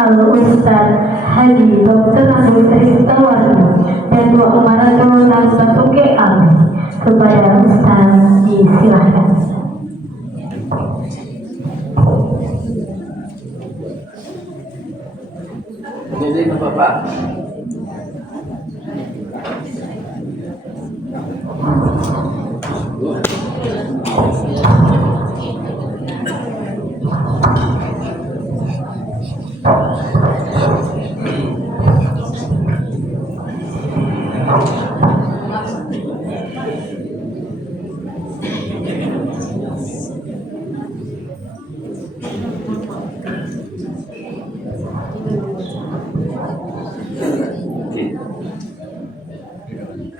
Al-Ustaz Haji Dr. Abdul Karim Tawarni dan dua umaratul dan satu keam kepada Ustaz disilahkan. Jadi Bapak.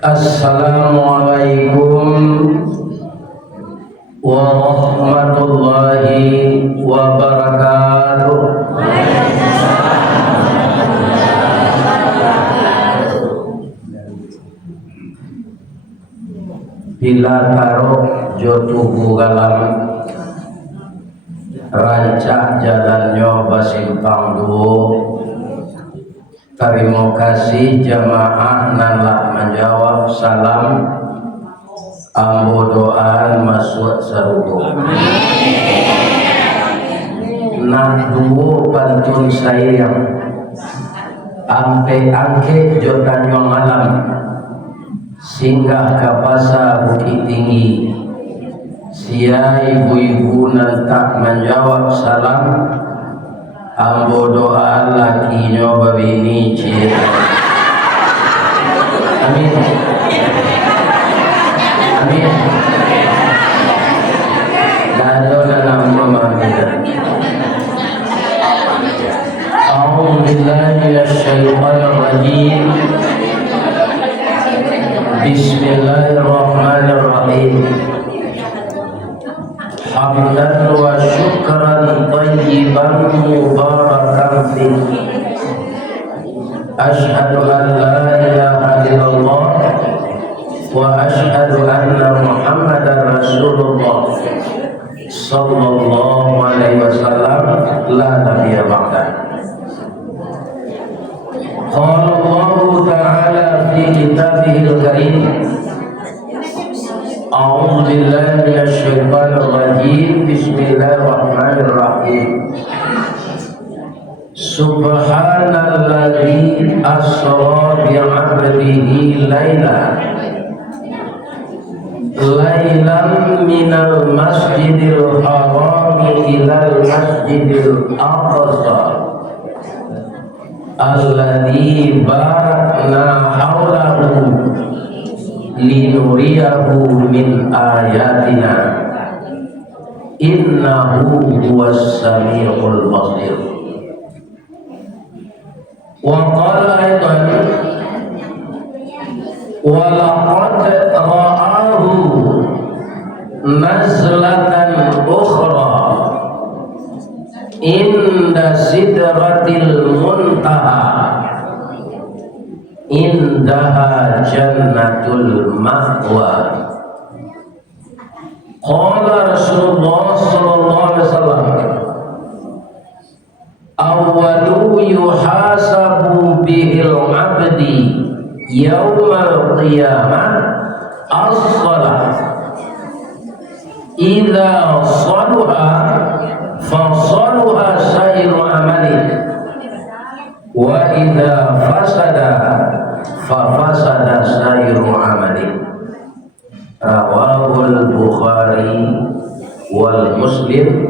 Assalamualaikum warahmatullahi wabarakatuh. Bila taruh jotuhu galam rancak jalannya basimpang duo. Terima kasih jamaah nalak menjawab salam ambo doa masuk sarugo. Nah duo pantun sayang ampe angke jotanyo malam singgah ke pasar Bukit Tinggi. Sia ibu-ibu nantak menjawab salam ambo doa lakinya babini cie. Amin. Amin. Dado nama mamida. A'udzu billahi minasyaitonir rajim. Bismillahirrahmanirrahim. Hamdan wa syukran tayyiban mubarakan fih. Asyhadu an la ilaha illallah wa asyhadu anna Muhammadar Rasulullah sallallahu alaihi wasallam la nabiyya ba'da. Qala Allah ta'ala fi kitabihil karim. A'udzu billahi minasyaitonir rajim. Bismillahirrahmanirrahim. Subhanalladzi asra bi 'abdihi lailan minal masjidil haram ilal masjidil aqsa alladzi barakna haulahu linuriyahu min ayatina innahu huwas samiul basir. Wa qala aidan wa laqad ra'ahu nazlatan ukhra inda sidratil muntaha indaha jannatul ma'wa. Qala Rasulullah sallallahu alaihi wasallam awwalu yuhasabu bihil abdi yaumal qiyamah as-salat idza saluha fa saluha sayru amali wa idza fasada fa fasada sayru amali. Rawahul Bukhari wal Muslim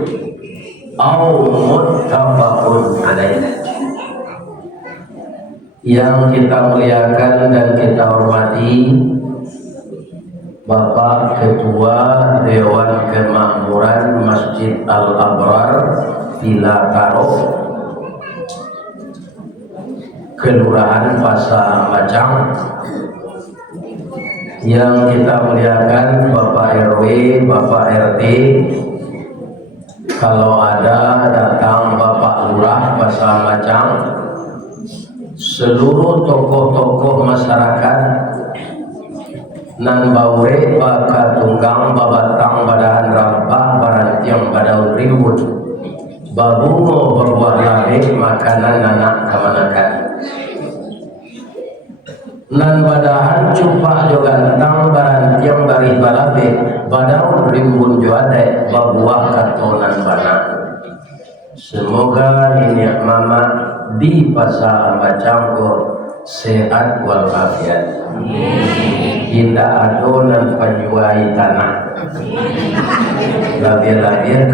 au muttafaqun alaih. Yang kita muliakan dan kita hormati Bapak Ketua Dewan Kemakmuran Masjid Al-Abrar Villa Taro, Kelurahan Pasar Macang. Yang kita muliakan Bapak RW, Bapak RT, kalau ada datang Bapak Lurah Pasar Macang, seluruh tokoh-tokoh masyarakat nan bawe baka tunggang babatang badahan rampah barantiang badaun rimbut babungo berbuah labeh makanan nan badahan cupa jo gantang baran tiang dari balade badau rimbun jo ade babuah katonan bana. Semoga nenek mama di pasal macamko sehat walafiat. Indah adonan penjuai tanah. Labir-labir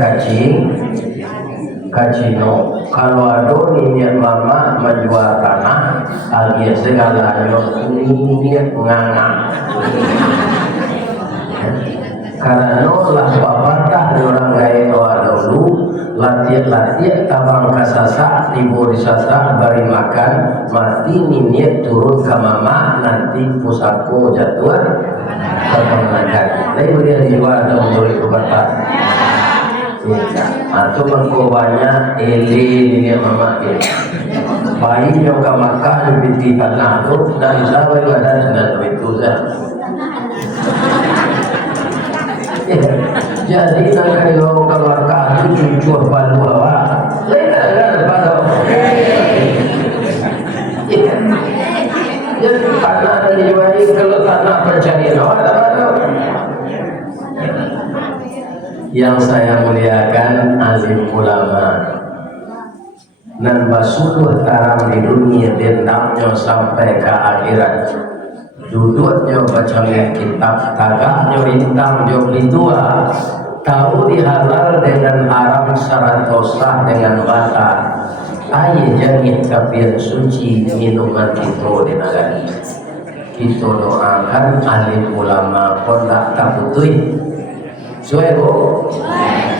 kacino. Kalau adonin mama menjual tanah, alias segalanya ini nganga. Karena lah papatah orang lain dulu latihan tabang kasasa timbul disasa bari makan mati niat turun ke mama nanti pusako jatuh kemenangan. Lain dia dijual dong dari kebatas. Atau mengkobanya ini mama dia. Bayi yang ke makan di tanah tu dan sampai badan sudah itu dah. Jadi nak kalau keluar kaki cucur palu awak, lepas palu. Jadi tanah dari wali kalau tanah pencarian awak tak. Yang saya muliakan alim ulama, nan basuh tarang di dunia dendamnya sampai ke akhirat. Duduknya baca kitab, tagaknya rintang jauh tua, tahu dihalal dengan haram syarat dosa dengan batal. Ayo jangan kapian suci minuman itu di negara. Kita doakan alim ulama pondok taputui. Suego,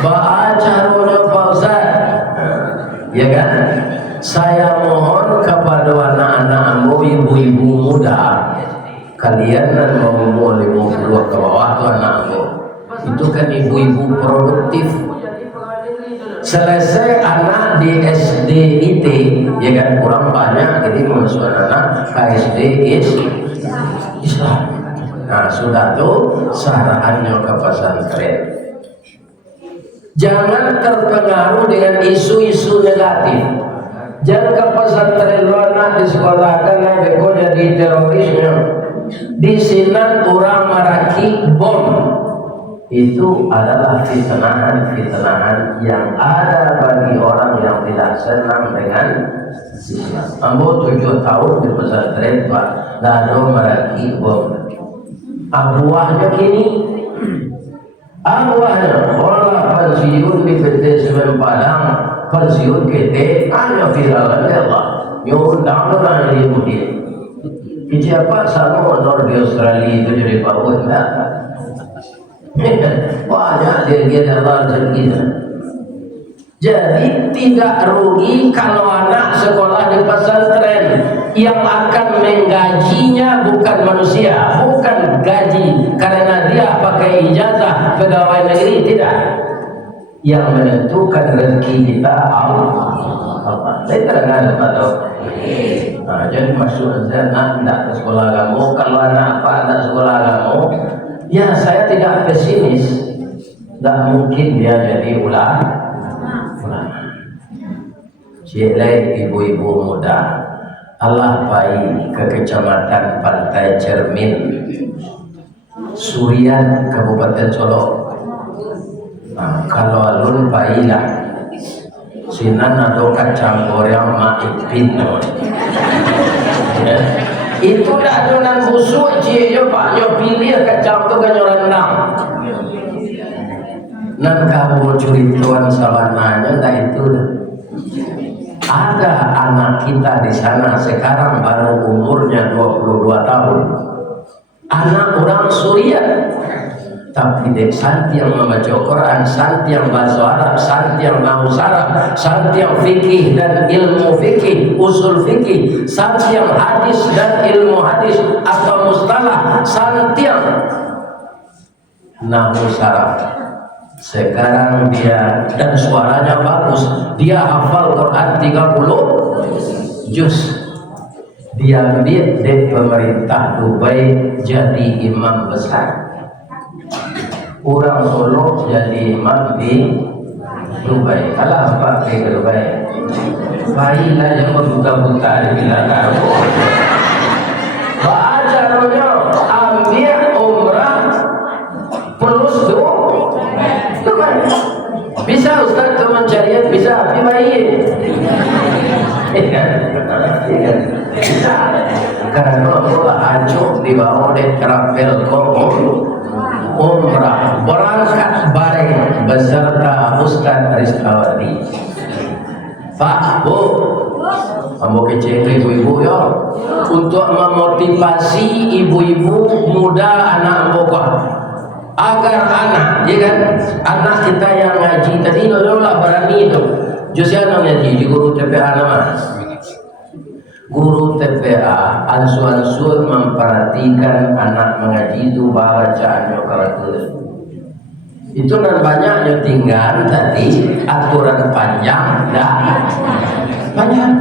baca rojo pausat, ya kan? Saya mohon kepada anak-anakmu, ibu-ibu muda. Kalian dan mau 52 ke bawah tuh anakmu itu kan ibu-ibu produktif. Selesai anak di SD IT ya kan kurang banyak, jadi memasukkan anak ke SD Islam. Nah sudah tuh sarahannya ke pesantren. Jangan terpengaruh dengan isu-isu negatif. Jangan ke pesantren lo anak di sekolah kan beko jadi terorisnya. Di sini orang meraki bom itu adalah fitnahan yang ada bagi orang yang tidak senang dengan Islam. Ambo 7 tahun di pesantren Pak, lalu meraki bom. Abuahnya kini, abuahnya orang pensiun di PT Semen Padang, pensiun kita hanya viralan Allah. Nyundang orang yang dimudik. Siapa sama honor di Australia itu jadi paut enggak? Banyak dia dalam rezeki. Jadi tidak rugi kalau anak sekolah di pesantren yang akan menggajinya bukan manusia, bukan gaji karena dia pakai ijazah pegawai negeri, tidak. Yang menentukan rezeki kita Allah. Tidak ada pada. Nah, jadi maksud saya tidak ke sekolah kamu, kalau anak apa tidak sekolah kamu, ya saya tidak pesimis, tidak mungkin dia jadi ulama. Cilai ibu-ibu muda, Allah baik ke kecamatan Pantai Cermin, Surian, Kabupaten Solo. Nah, kalau alun baiklah. Sinan atau kacang goreng maipin ya. Itu dah adonan busuk cie pak yo pilih kacang tu kanyo rendang nan kamu curi tuan sabananya dah itu dah. Ada anak kita di sana sekarang baru umurnya 22 tahun, anak orang Suriah, tapi dia santiang membaca Quran, santiang bahasa Arab, santiang nahu Arab, santiang fikih dan ilmu fikih, usul fikih, santiang hadis dan ilmu hadis atau mustalah, santiang nahu Arab. Sekarang dia dan suaranya bagus, dia hafal Quran 30 juz. Dia ambil dari pemerintah Dubai jadi imam besar. Orang Solo jadi imam di Dubai. Alah apa ke Dubai? Baiklah yang berbuka-buka di belakang. Ya. Karena Allah acuh dibawa oleh travel umrah berangkat bareng beserta Ustaz Rizkawati. Pak, Bu, ambo kecil ibu-ibu ya, untuk memotivasi ibu-ibu muda anak ambo agar anak, ya kan, anak kita yang ngaji tadi lola berani itu. Josiana ngaji di guru TPA nama. Guru TPA ansur-ansur memperhatikan anak mengaji itu bacaannya karakter. Itu dan banyaknya tinggal tadi aturan panjang dah banyak.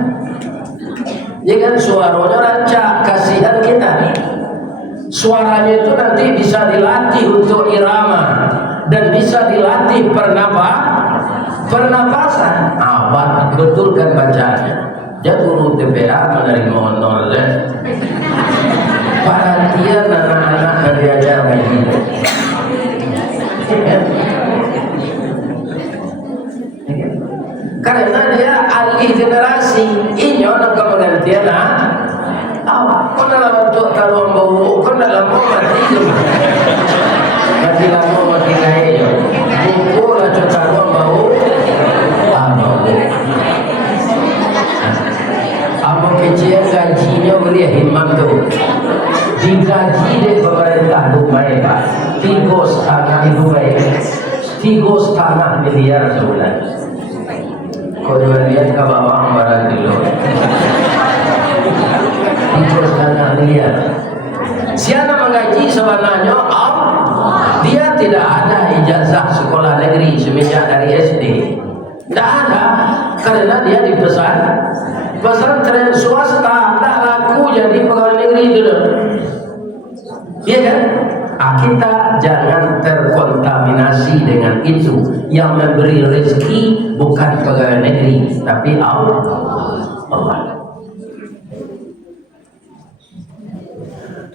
Ya kan suaranya rancak, kasihan kita. Suaranya itu nanti bisa dilatih untuk irama dan bisa dilatih pernapasan. Awak betul kan bacaannya. Jadi guru TPA menerima honor dan perhatian anak-anak dan diajar ngaji. Karena dia alih generasi, ini orang kemudian awak kau dalam untuk kalau mau kau dalam mau mati mati lama mati kaya buku lah coba kau mau apa kecil gajinya boleh himam tu digaji dari pemerintah Dubai Pak 3,5 miliar sebulan. Kau lihat ke bawah barang dulu 3,5 miliar. Siapa mengaji sebenarnya dia tidak ada ijazah sekolah negeri semenjak dari SD. Tidak ada, karena dia di pesantren swasta, tak laku jadi pegawai negeri dulu. Iya kan? Kita jangan terkontaminasi dengan itu. Yang memberi rezeki bukan pegawai negeri, tapi Allah.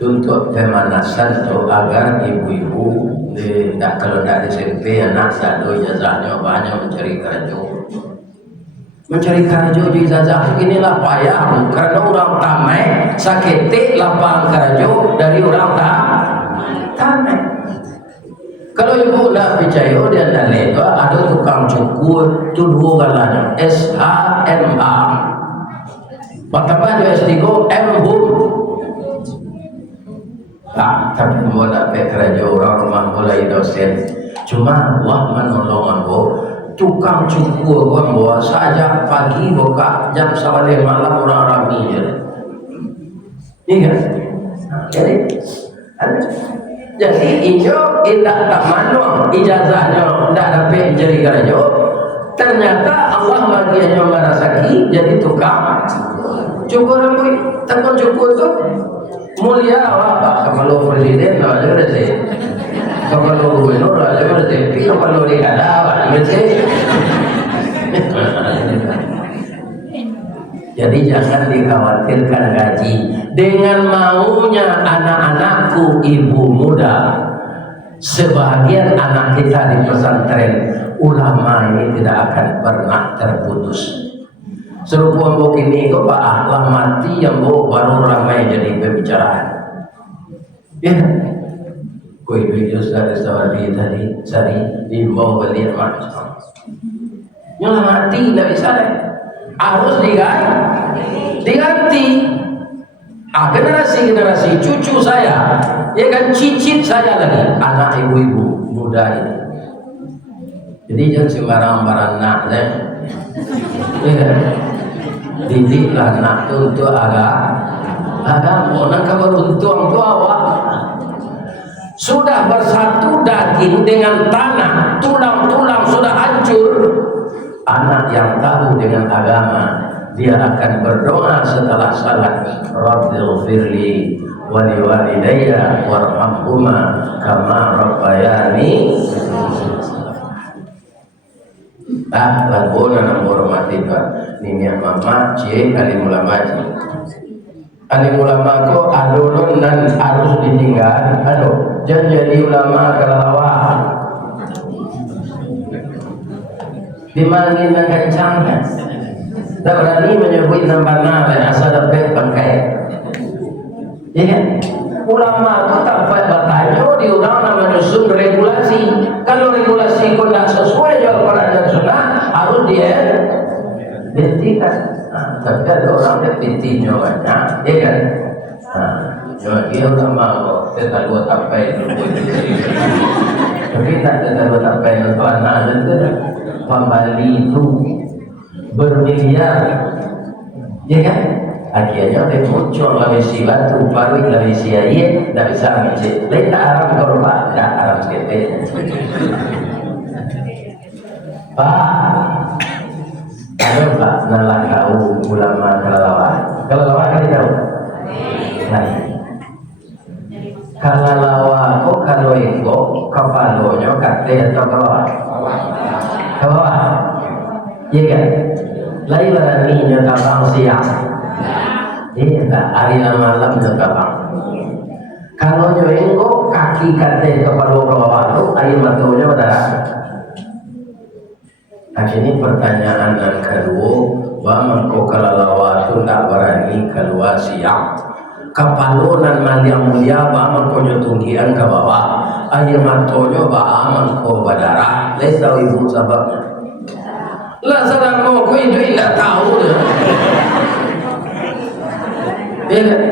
Untuk pemanasan itu agar ibu-ibu kalau tidak SMP anak satu ijazahnya banyak mencari kerja di ijazah inilah payah karena orang tamai sakit lapang kerja dari orang tamai. Kalau ibu tidak percaya dia tidak ada tukang cukur itu dua galanya SHMA Bapak S3 M.Hum. Tapi mau dapat kerja orang rumah mulai dosen. Cuma Allah menolong aku. Tukang cukur gua bawa saja pagi buka jam 9 malam orang rami je. Iya. Jadi ijo tidak tak manual ijazahnya tidak dapat jadi kerja. Ternyata Allah bagi yang merasaki jadi tukang cukur rambut. Tukang cukur tu mulia apa kalau presiden aja berarti kalau gubernur aja berarti kalau di ada berarti. Jadi jangan dikhawatirkan gaji dengan maunya anak-anakku ibu muda. Sebagian anak kita di pesantren ulama ini tidak akan pernah terputus. Serupa mbok ini kok Pak Ahlah mati yang mbok baru ramai jadi pembicaraan. Ya, koi video dari tadi cari di bawah beli macam. Yang mati tidak bisa deh, harus diganti. Generasi cucu saya, ya kan cicit saya lagi, anak ibu-ibu muda ini. Jadi jangan sembarang nak deh. Ya. Didiklah anak untuk agama. Orang keberuntung itu awak sudah bersatu daging dengan tanah, tulang-tulang sudah hancur. Anak yang tahu dengan agama, dia akan berdoa setelah salat, Rabbighfirli wa liwalidayya warhamhuma kama rabbayani. Lagu nak hormati Pak. Ini mama cie alim ulama cie. Alim ulama ko alulun dan harus ditinggal. Jangan jadi ulama kelelawar. Dimangin dan kencang kan. Tak berani menyebut nama asal Ya kan? Ulama itu tak bertanya diurang nama nyusun regulasi. Kalau regulasi itu tidak sesuai dengan Quran dan Sunnah, harus dia hentikan. Tapi ada orang yang pintinya banyak, ya kan? Dia orang mau kita buat apa itu? Tapi tak kita buat apa itu anak itu pembali itu bermiliar, ya kan? Akhirnya dia muncul lagi si batu, baru lagi si air, tak bisa ngecek. Lain tak Arab korban, tak Arab kita. Pak, ada Pak nalar kau ulama kelelawar kan tahu? Nah, kelelawar kok kalau itu kepalanya kate atau kelelawar? Kelelawar, iya kan? Lain berani nyotabang siang. Iya tak, hari malam nyotabang. Kalau nyoenggo kaki kate kepala kelelawar tu air matunya udah. Akhirnya pertanyaan yang kedua, bahwa kau kelelawar tu tak berani keluar siang. Kapalonan maliang mulia, bahwa kau nyotunggian ke bawah. Air matonya bahwa kau berdarah. Lihat tahu ibu sebabnya. Lah sedang mau kau itu tidak tahu. Ya kan?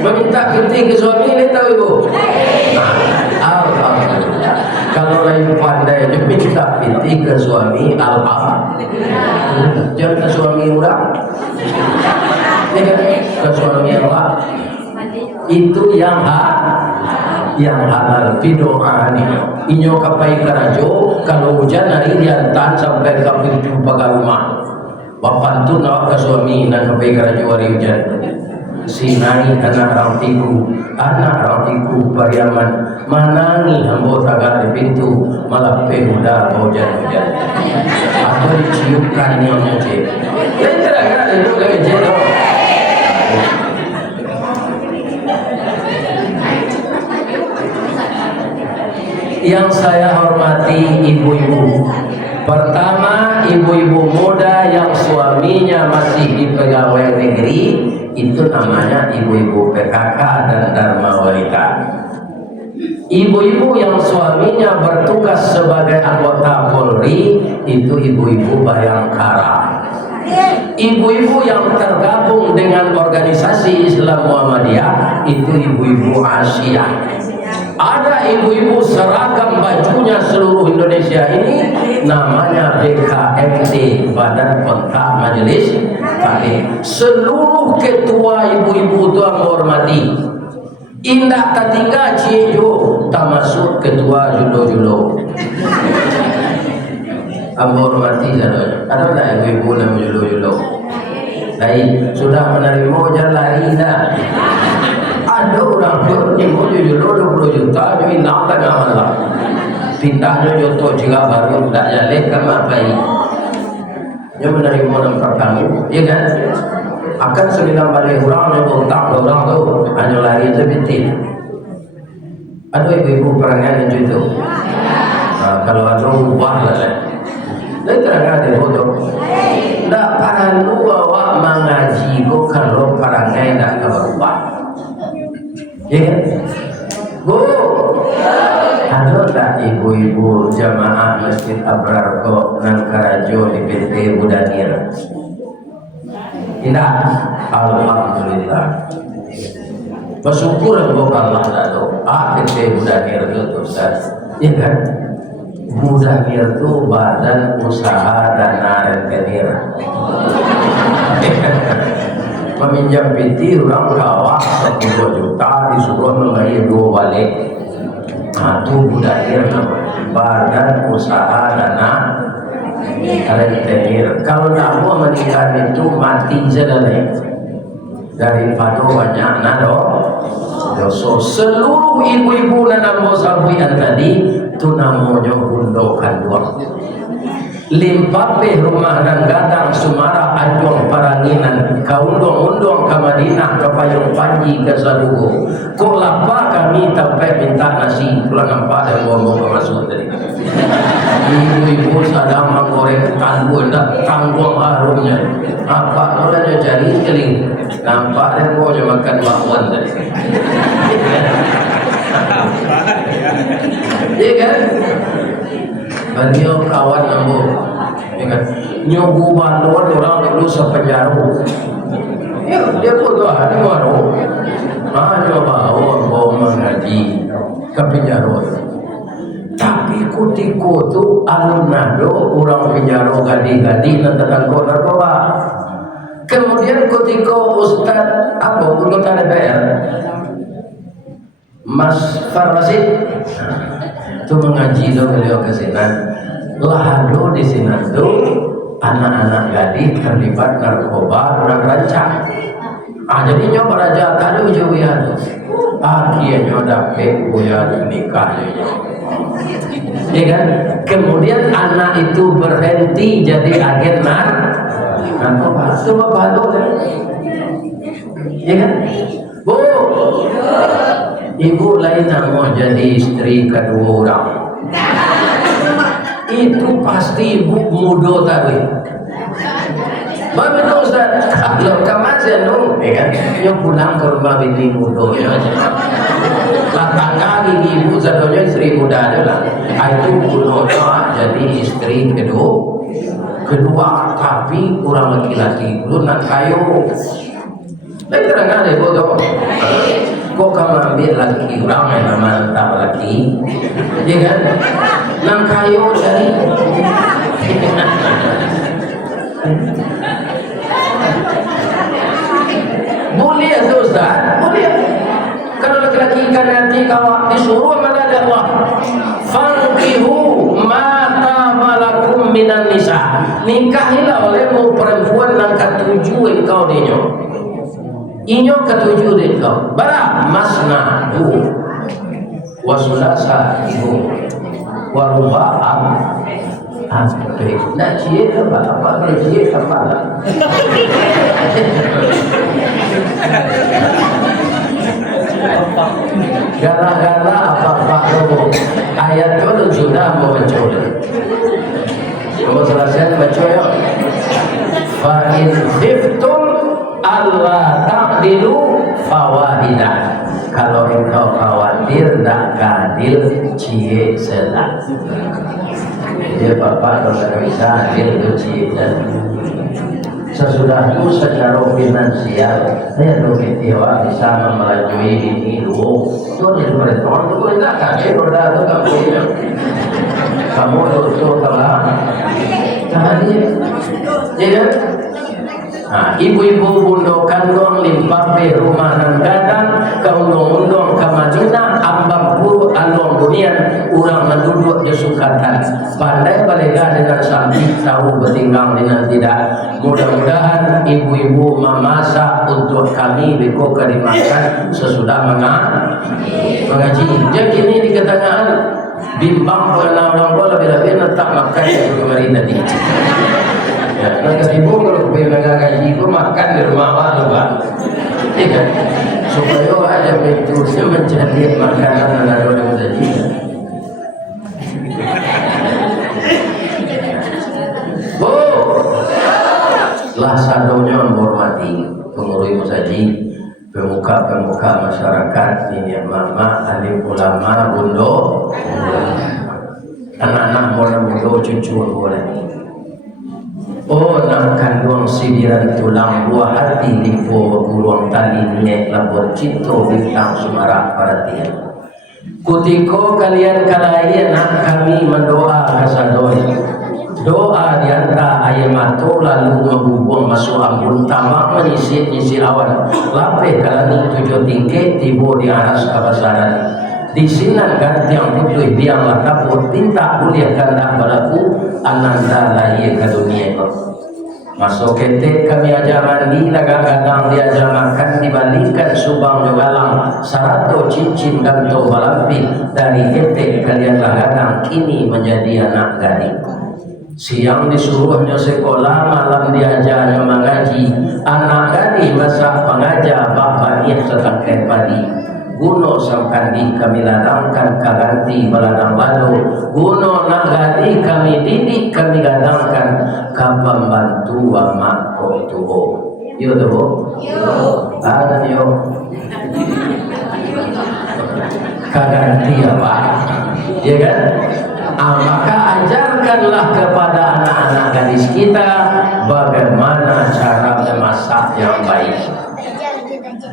Meminta piti ke suami, lihat tahu ibu. Alhamdulillah. Kalau lain pandai dia minta piti ke suami, alhamdulillah. Jangan ke suami orang. Ya kan? Ke suami orang. Itu yang halal bidoa ni. Inyo kapai karajo kalau hujan hari diantar sampai ke pintu pagar rumah. Bapak tu nak ke suami nak kapai karajo hari hujan. Sinai anak rautiku pariaman manangi hambo tagar di pintu malah pemuda hujan-hujan atau diciumkan nyonya cik terang itu lagi cik yang saya hormati ibu-ibu. Pertama, ibu-ibu muda yang suaminya masih di pegawai negeri, itu namanya ibu-ibu PKK dan Dharma Wanita. Ibu-ibu yang suaminya bertugas sebagai anggota Polri, itu ibu-ibu Bayangkara. Ibu-ibu yang tergabung dengan organisasi Islam Muhammadiyah, itu ibu-ibu Asia. Ada ibu-ibu seragam bajunya seluruh Indonesia ini namanya BKMT, Badan Kontak Majelis Taklim. Seluruh ketua ibu-ibu itu menghormati. Indah tertinggal Cijo termasuk ketua judo-judo. Menghormati saudara. Ada tak ibu-ibu yang judo-judo? Baik, sudah menerima jangan lari dah. Ada orang yang mau jual 20 juta, jadi nak tak ngamal. Pintahnya jodoh juga baru tak jalan ke mapai. Dia menerima orang pertama, ya kan? Akan 9 balik orang yang berutang orang tu hanya lari sebentar. Ada ibu-ibu perangai yang itu. Kalau ada ubah lah. Dan terangkan dia bodoh. Tak perlu awak mengaji kau kalau perangai tak berubah. Ya kan? Bu, ada tak ibu-ibu jamaah Masjid Abrar kok Nangkarajo di PT Budanir? Tidak, alhamdulillah. Bersyukur kepada Allah lalu. PT Budanir itu Ustaz, ya kan? Budanir itu badan usaha dana rentenir. Meminjam piti orang kawah 10 juta disuruh membayar 2 balik. Itu Budanir badan usaha dana rentenir. Kalau tak mau menikah itu mati saja daripada banyak nado. So seluruh ibu-ibu dan sabu yang tadi itu namanya gundokan dua. limpape rumah dan gadang sumara ajong paranginan kaundong-undong ke Madinah ke payung panji ke Salugo kok lapa kami sampai minta nasi pulang nampak dan ngomong masuk tadi ibu-ibu sedang menggoreng tanggung dan tanggung harumnya apa orangnya cari sekali nampak dan mau makan bakwan tadi iya kan beliau kawan ambo ya kan nyobu bantuan orang dulu sepenjaro ya dia pun tuh ada baru nyoba mau mengaji ke penjaro tapi kutiko tu alun-nado orang penjaro gadi-gadi tentang narkoba kemudian kutiko Ustaz apa anggota DPR Mas Farrasid itu mengaji do beliau ke sini lahado di sini do anak-anak gadis terlibat narkoba dan rancang jadi nyoba raja kado jauh ya tuh akhirnya dapet buaya nikah ya kan kemudian anak itu berhenti jadi agen narkoba coba bantu ya kan Bu ibu lain mau jadi istri kedua orang itu pasti ibu mudo tadi betul Ustaz kalau kemasin dong ya kan dia pulang ke rumah bini mudo ya latang kali ibu sadonya istri muda adalah itu mudo jadi istri kedua tapi orang laki-laki itu nak kayu lain terang ada bodoh kok kamu ambil laki orang yang nama tak laki ya kan nang kayu dari boleh ya Ustaz boleh kalau laki-laki kan nanti kau disuruh mana ada Allah fankihu mata malakum minan nisa nikahilah olehmu perempuan yang ketujuh engkau dinyo inyo ketujuh engkau bara masna du wasulasa ibu waruba'am aspek nak cie apa cie apa gala-gala apa ayat itu sudah mau mencoba mau selesai mencoba fa in khiftum alla ta'dilu fawahidah kalau engkau khawatir tak adil cie selah dia bapak kalau tak bisa adil itu cie selah sesudah itu secara finansial saya kecewa bisa memelajui ini dulu itu jadi perhitungan itu enggak kaget roda itu kamu itu telah tadi ya nah, ibu-ibu bundokan dong limpape rumah dan gadang ke undong-undong ke Madinah ambang puru along bunian orang menduduk di sukatan pandai balega dengan sambil tahu bertinggal dengan tidak mudah-mudahan ibu-ibu memasak untuk kami beko dimakan sesudah mengaji jadi ini di ketangan bimbang pernah orang bola bila-bila tak makan yang kemarin tadi ya, nanti ibu kalau pengen gaji ibu makan di rumah baru pak, tidak supaya ada itu menjadi makanan dan orang tadi. Bu, lah sadonya menghormati pengurus musaji, pemuka-pemuka masyarakat ini mama, alim ulama, bundo, anak-anak muda-muda cucu boleh. Oh nak kandung sidiran tulang buah hati lipo guluang tali nyek labor cinto bintang sumarak perhatian kutiko kalian kalayan nak kami mendoa kasadoi doa diantara ayamato lalu menghubung masuk ampun tamak menyisir awan lape kalani tujuh tinggi tibo di aras kabasaran di sinan ganti yang putih bianglah dapur tinta kuliah kanda balaku ananda lahir ke dunia kau masuk ketek kami ajaran di laga-gadang diajarkan dibalikan subang jogalang sarato cincin ganto balampi dari ketek kalian lagadang kini menjadi anak gading Siang disuruhnya sekolah, malam diajarnya mengaji. Anak gadis masa pengajar bapak niat setangkai padi. Guno samkandi kami ladangkan kaganti baladang bado. Guno nak gadi kami didik kami gadangkan kapambantu amako tuho. Yo tuho. Ada yo. Kaganti apa? Ya kan? Maka ajarkanlah kepada anak-anak gadis kita bagaimana cara memasak yang baik.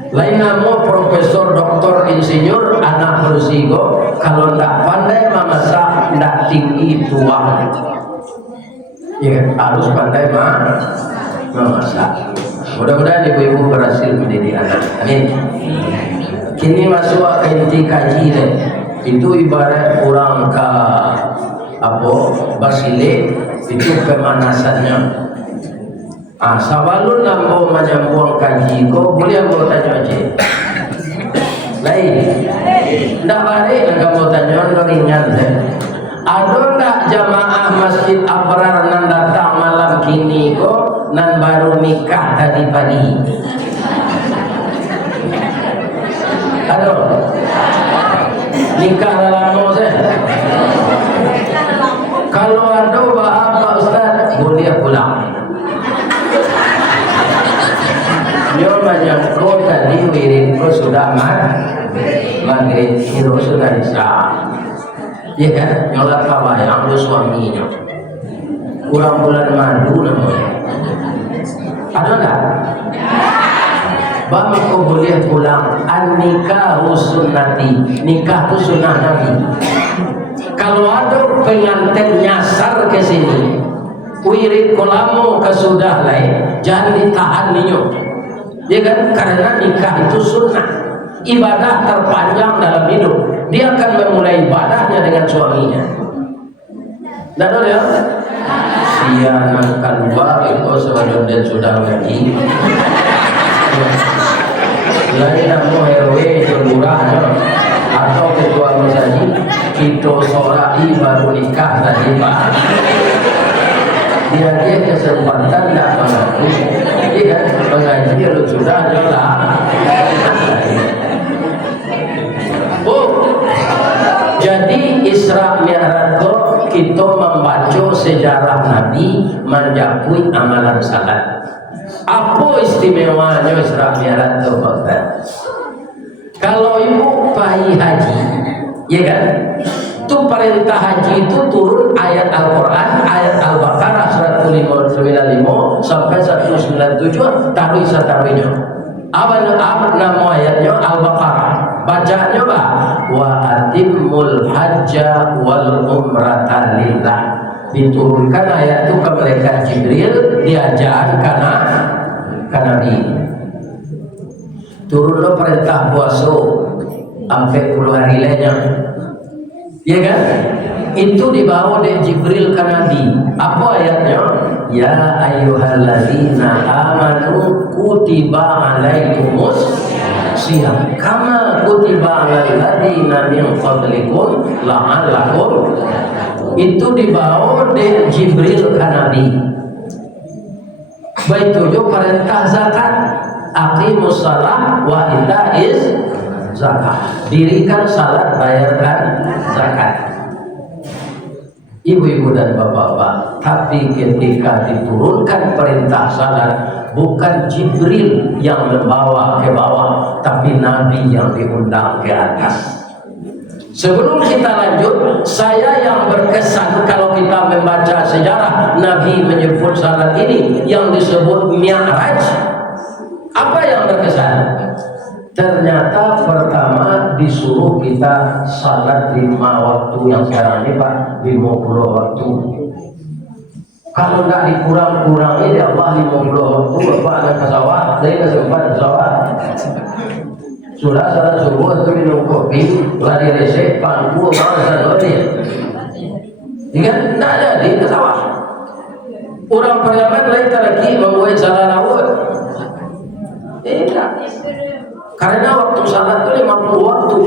Lain nama profesor, doktor, insinyur, anak bersigo kalau tidak pandai memasak tidak tinggi tua. Ya, harus pandai memasak. Mudah-mudahan ibu-ibu berhasil mendidik anak. Amin. Kini masuk ke inti kaji deh. Itu ibarat kurang ke basilik itu pemanasannya. Sabalun nambo menyambung kaji ko boleh ambo tanya aja. Lain. Ndak balik kamu tanya ringan deh. Ada ndak jamaah masjid Abrar nan datang malam kini ko nan baru nikah tadi pagi. Ada. Nikah dalam saya. Kalau ada Pak Ustaz boleh pulang. Dia banyak kau tadi wiridku sudah maghrib itu sudah isya. Ya kan? Nyolat kabayang lu suaminya. Kurang bulan madu namanya. Ada enggak? Bapak kau boleh pulang. An-nikah sunnati. Nikah itu sunnah Nabi. Kalau ada pengantin nyasar ke sini, wirid kolamu kesudah lain, jangan ditahan ninyo. Ya kan? Karena nikah itu sunnah. Ibadah terpanjang dalam hidup. Dia akan memulai ibadahnya dengan suaminya. Dan ya, sianakan itu sebenarnya sudah menjadi. Lain nama RW lurahnya atau ketua masjid kita sorai baru nikah tadi Pak. Dia kesempatan tidak mengaku. Dia mengaji lu sudah jelas. Jadi Isra Mi'raj kita membaca sejarah Nabi menjakui amalan salat. Apa istimewanya Isra Mi'raj itu Pak? Kalau ibu pergi haji, ya kan? Itu perintah haji itu turun ayat Al-Quran, ayat Al-Baqarah 195 sampai 197 taruh sataruhnya. Apa nama ayatnya? Al-Baqarah. Bacanya apa? Wa atimmul hajja wal umrata lillah. Diturunkan ayat itu ke malaikat Jibril, diajar karena Nabi. Turunlah perintah puasa sampai 10 hari lainnya. Ya kan? Itu dibawa oleh Jibril ke Nabi. Apa ayatnya? Ya ayyuhalladzina amanu kutiba alaikumus siyam kama kutiba alal ladzina min qablikum la'allakum. Itu dibawa oleh Jibril ke Nabi. Baik tujuh perintah zakat, aqimus shalah wa itaiz zakat. Dirikan salat, bayarkan zakat. Ibu-ibu dan bapak-bapak, tapi ketika diturunkan perintah salat, bukan Jibril yang membawa ke bawah, tapi Nabi yang diundang ke atas. Sebelum kita lanjut, saya yang berkesan kalau kita membaca sejarah Nabi menyebut salat ini yang disebut Mi'raj. Apa yang berkesan? Ternyata pertama disuruh kita salat 5 waktu yang sekarang ini Pak 50 waktu. Kalau tidak dikurang-kurangi ya Allah 50 waktu Bapak ada pesawat, saya kesempat pesawat. Sudah salat subuh itu minum kopi, lari resek, pangku, masa dori. Ingat, tidak ada di pesawat. Orang parlemen lain lagi membuat salah laut. Tidak. Karena waktu salat itu 50 waktu.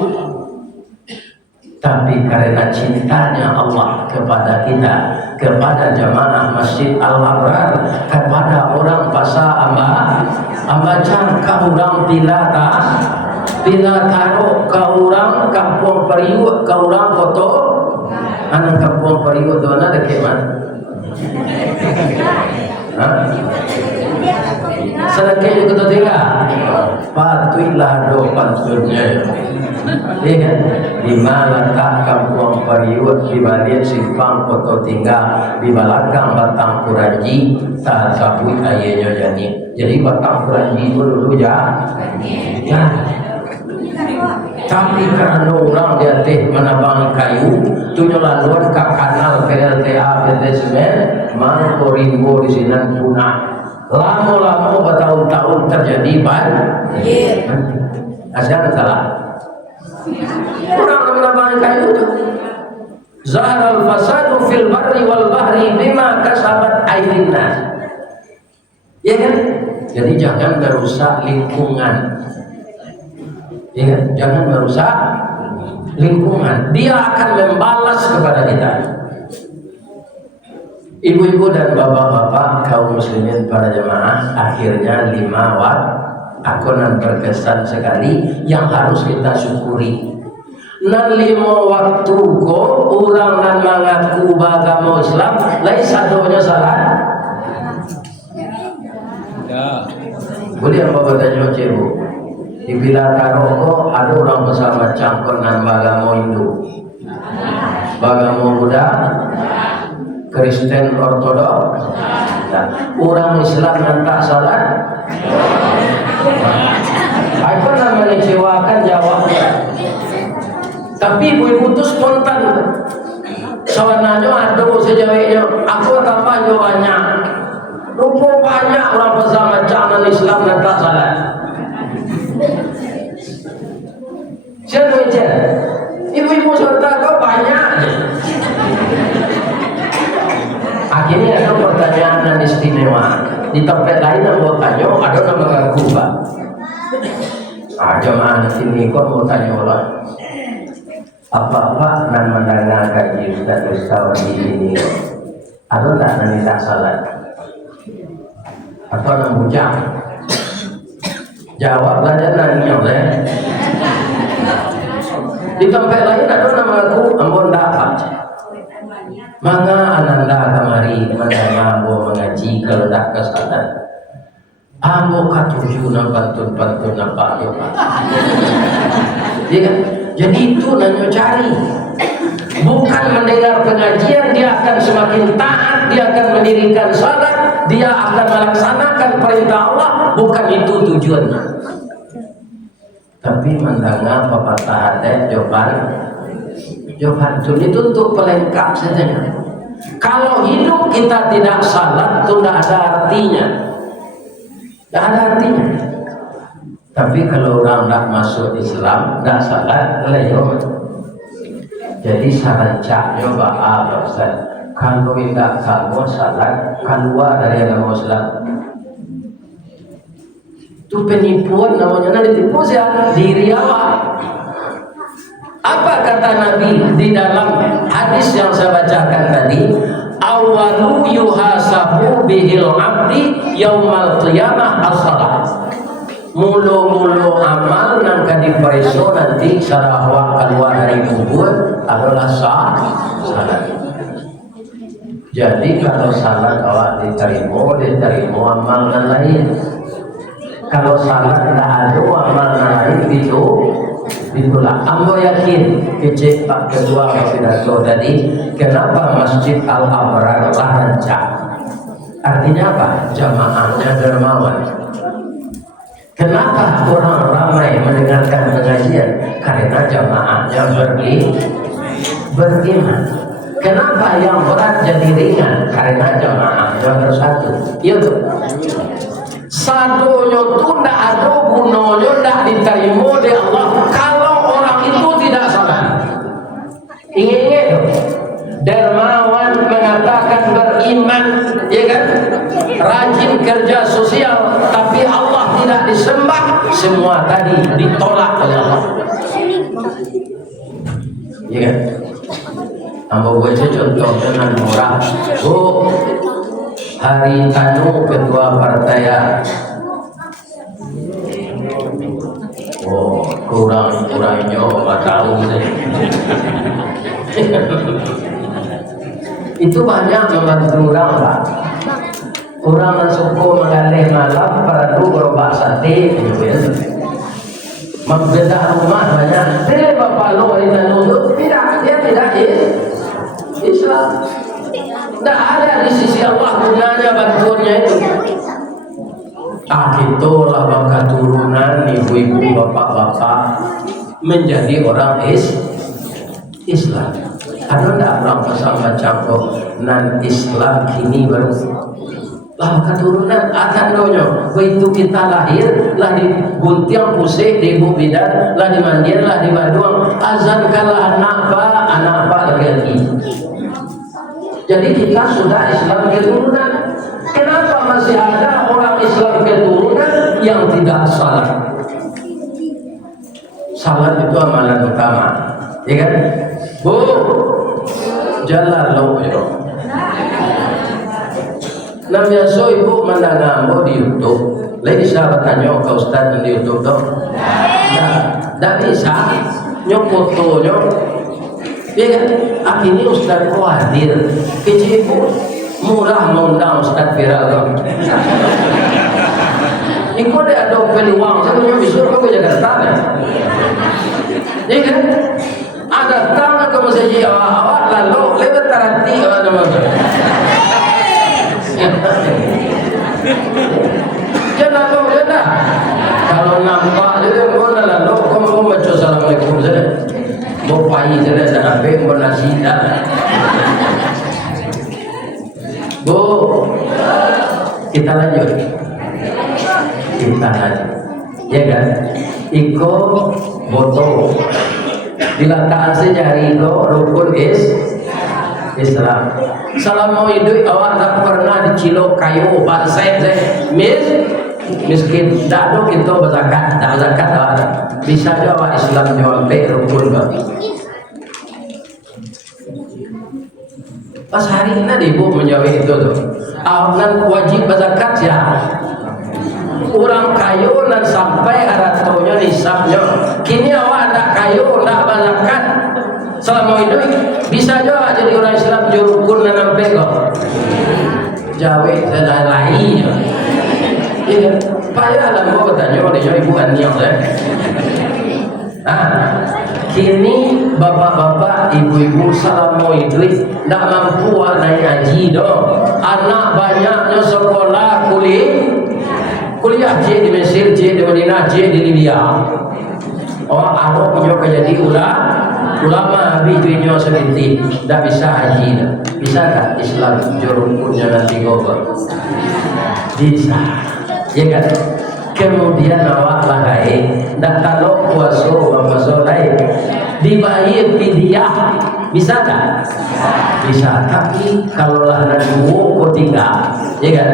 Tapi karena cintanya Allah kepada kita, kepada jamaah Masjid Al-Abrar, kepada orang pasar Ambacang, ke orang Pilataro, ke orang Kampung Periuk, ke orang Koto, anak Kampung Periuk tu ada keman. Sedekah itu ketiga, patuhilah do pantunnya. Iya kan? Di mana tak Kampung Periuk, di balik simpang Koto tinggal, di belakang Batang Kuranji, tak sabui ayahnya jadi. Jadi Batang Kuranji itu dulu ya. Tapi karena orang dia teh menabang kayu, tujuh laluan ke kanal PLTA PT Semen, Mangko Rimbo di sini punah. Lama-lama bertahun-tahun terjadi banjir. Asal salah. Orang menabang kayu itu. Zaharal fasadu fil barri wal bahri bima kasabat aydin nas. Ya kan? Jadi jangan merusak lingkungan. Ya, jangan merusak lingkungan. Dia akan membalas kepada kita. Ibu-ibu dan bapak-bapak kaum muslimin para jemaah, akhirnya 5 waktu akunan berkesan sekali yang harus kita syukuri. Nan 5 waktu ko orang nan mengaku agama Islam, lain sadonya salah. Ya. Boleh apa bertanya cikgu? Di Pilataro ada orang bersama campur dengan agama Hindu, agama Buddha, Kristen Ortodoks, orang Islam yang tak salat. Apa yang mengecewakan jawabnya? Tapi ibu-ibu itu spontan. Sebenarnya ada sejawabnya, aku tambah banyak. Rupa banyak orang bersama campur Islam yang tak salat. Siapa aja? Ibu-ibu serta kau banyak. Akhirnya ada pertanyaan yang istimewa. Di tempat lain yang mau tanya, ada yang mengaku Pak. Jemaah sini kau mau tanya Allah. Apa nan mendengar kaji Ustaz di sini? Ada tak nanti tak salat? Atau nak bujang? Jawablah dan nanya oleh. Di tempat lain ada nama aku ampun dapat. Maka ananda kamari mendengar ambo mengaji kalau tak kesadaran. Ambo katuju pantun nampak juga. Ya kan? Jadi itu nanya cari. Bukan mendengar pengajian dia akan semakin taat, dia akan mendirikan salat, dia akan melaksanakan perintah Allah. Bukan itu tujuannya. Tapi mendengar pepatah adat jawaban itu untuk pelengkap saja. Kalau hidup kita tidak salat itu tidak ada artinya, tidak ada artinya. Tapi kalau orang tidak masuk Islam tidak salat, lewat. Jadi sarancaknya apa Ustaz? Kalau tidak kamu salat keluar dari agama Islam. Itu penipuan namanya. Nanti ditipu siapa? Diri awak. Apa kata Nabi di dalam hadis yang saya bacakan tadi? Awalu yuhasabu bihil abdi yaumal qiyamah as-salat. Mulu-mulu amal yang akan diperiksa nanti secara awak keluar dari kubur adalah salat. Jadi kalau salat awak diterima amal yang lain. Kalau salat tidak ada amal lain itulah. Ambo yakin kecek Pak Ketua pidato tadi, kenapa Masjid Al-Abrar rancak? Artinya apa? Jamaahnya dermawan. Kenapa orang ramai mendengarkan pengajian? Karena jamaahnya beriman. Kenapa yang berat jadi ringan? Karena jamaahnya bersatu. Itu. Sadonya itu tidak ada gunanya, tidak diterima oleh Allah kalau orang itu tidak salat. Ingat dermawan mengatakan beriman, ya kan? Rajin kerja sosial, tapi Allah tidak disembah. Semua tadi ditolak oleh Allah. Ya kan? Ambo gue contoh dengan murah. Bu, hari anu ketua partai ya. Oh, kurangnya nggak tahu sih. Itu banyak membantu orang Pak. Orang suku mengalih malam perlu gerobak sate gitu ya. Membeda rumah banyak. Tidak bapak lo ini nunduk tidak, dia tidak Islam. Tidak ada di sisi Allah gunanya bantuannya itu. Itulah bangka turunan ibu-ibu bapak-bapak menjadi orang Islam. Ada tidak orang pasal macam non Islam kini baru lah keturunan akan donyo. Begitu kita lahir lah digunting pusing di ibu bidan lah dimandiin lah di Bandung azan kalah anak apa lagi. Jadi kita sudah Islam keturunan. Kenapa masih ada orang Islam keturunan yang tidak salat? Salat itu amalan utama, ya kan? Bu, jalan lo yo. Namanya so ibu mana ngambo di YouTube. Lagi sahabat tanya ke Ustaz di YouTube dong. Tidak bisa nyok fotonya. Ya kan? Akhirnya Ustaz khawatir. Kecil ibu murah mengundang Ustaz viral dong. Ini kok ada peluang. Saya punya bisur kok Jakarta ya. Ya kan? Ada tangan ke masjid awak lalu lewat taranti nama. Jangan kau jangan. Kalau nampak dia pun lalu kau mau baca assalamualaikum saja. Mau pagi saja dan apa mau nasi dah. Bu, kita lanjut. Ya kan? Iko boto. Dilakukan sejari iko rukun Islam. Selama hidup awak tak pernah dicilok kayu saya miskin. Tak ada kita berzakat, tak zakat awak. Bisa je awak Islam nyampe rukun babi. Pas hari ini ibu menjawab itu tuh. Awak wajib berzakat ya. Orang kayu dan sampai aratonya nisabnya. Kini awak ada kayu, tak berzakat. Selama hidup bisa juga jadi orang Islam jurukun dan sampai kok. Jawa dan lain. Ya, payah lah mau bertanya pada ibu Aniang ya. Kini bapak-bapak, ibu-ibu selama hidup tak mampu naik haji dong. Anak banyaknya sekolah kuliah je di Mesir, je di Madinah, je di Libya. Anak punya jadi ulama bijunya seperti tak bisa haji dah. Bisakah Islam jurukunnya nanti gobor? Bisa, ya kan? Kemudian awak lahir dan kalau puasa lain dibayar fidyah, bisa tak? Bisa. Tapi kalau lah dua kau tinggal, ya kan?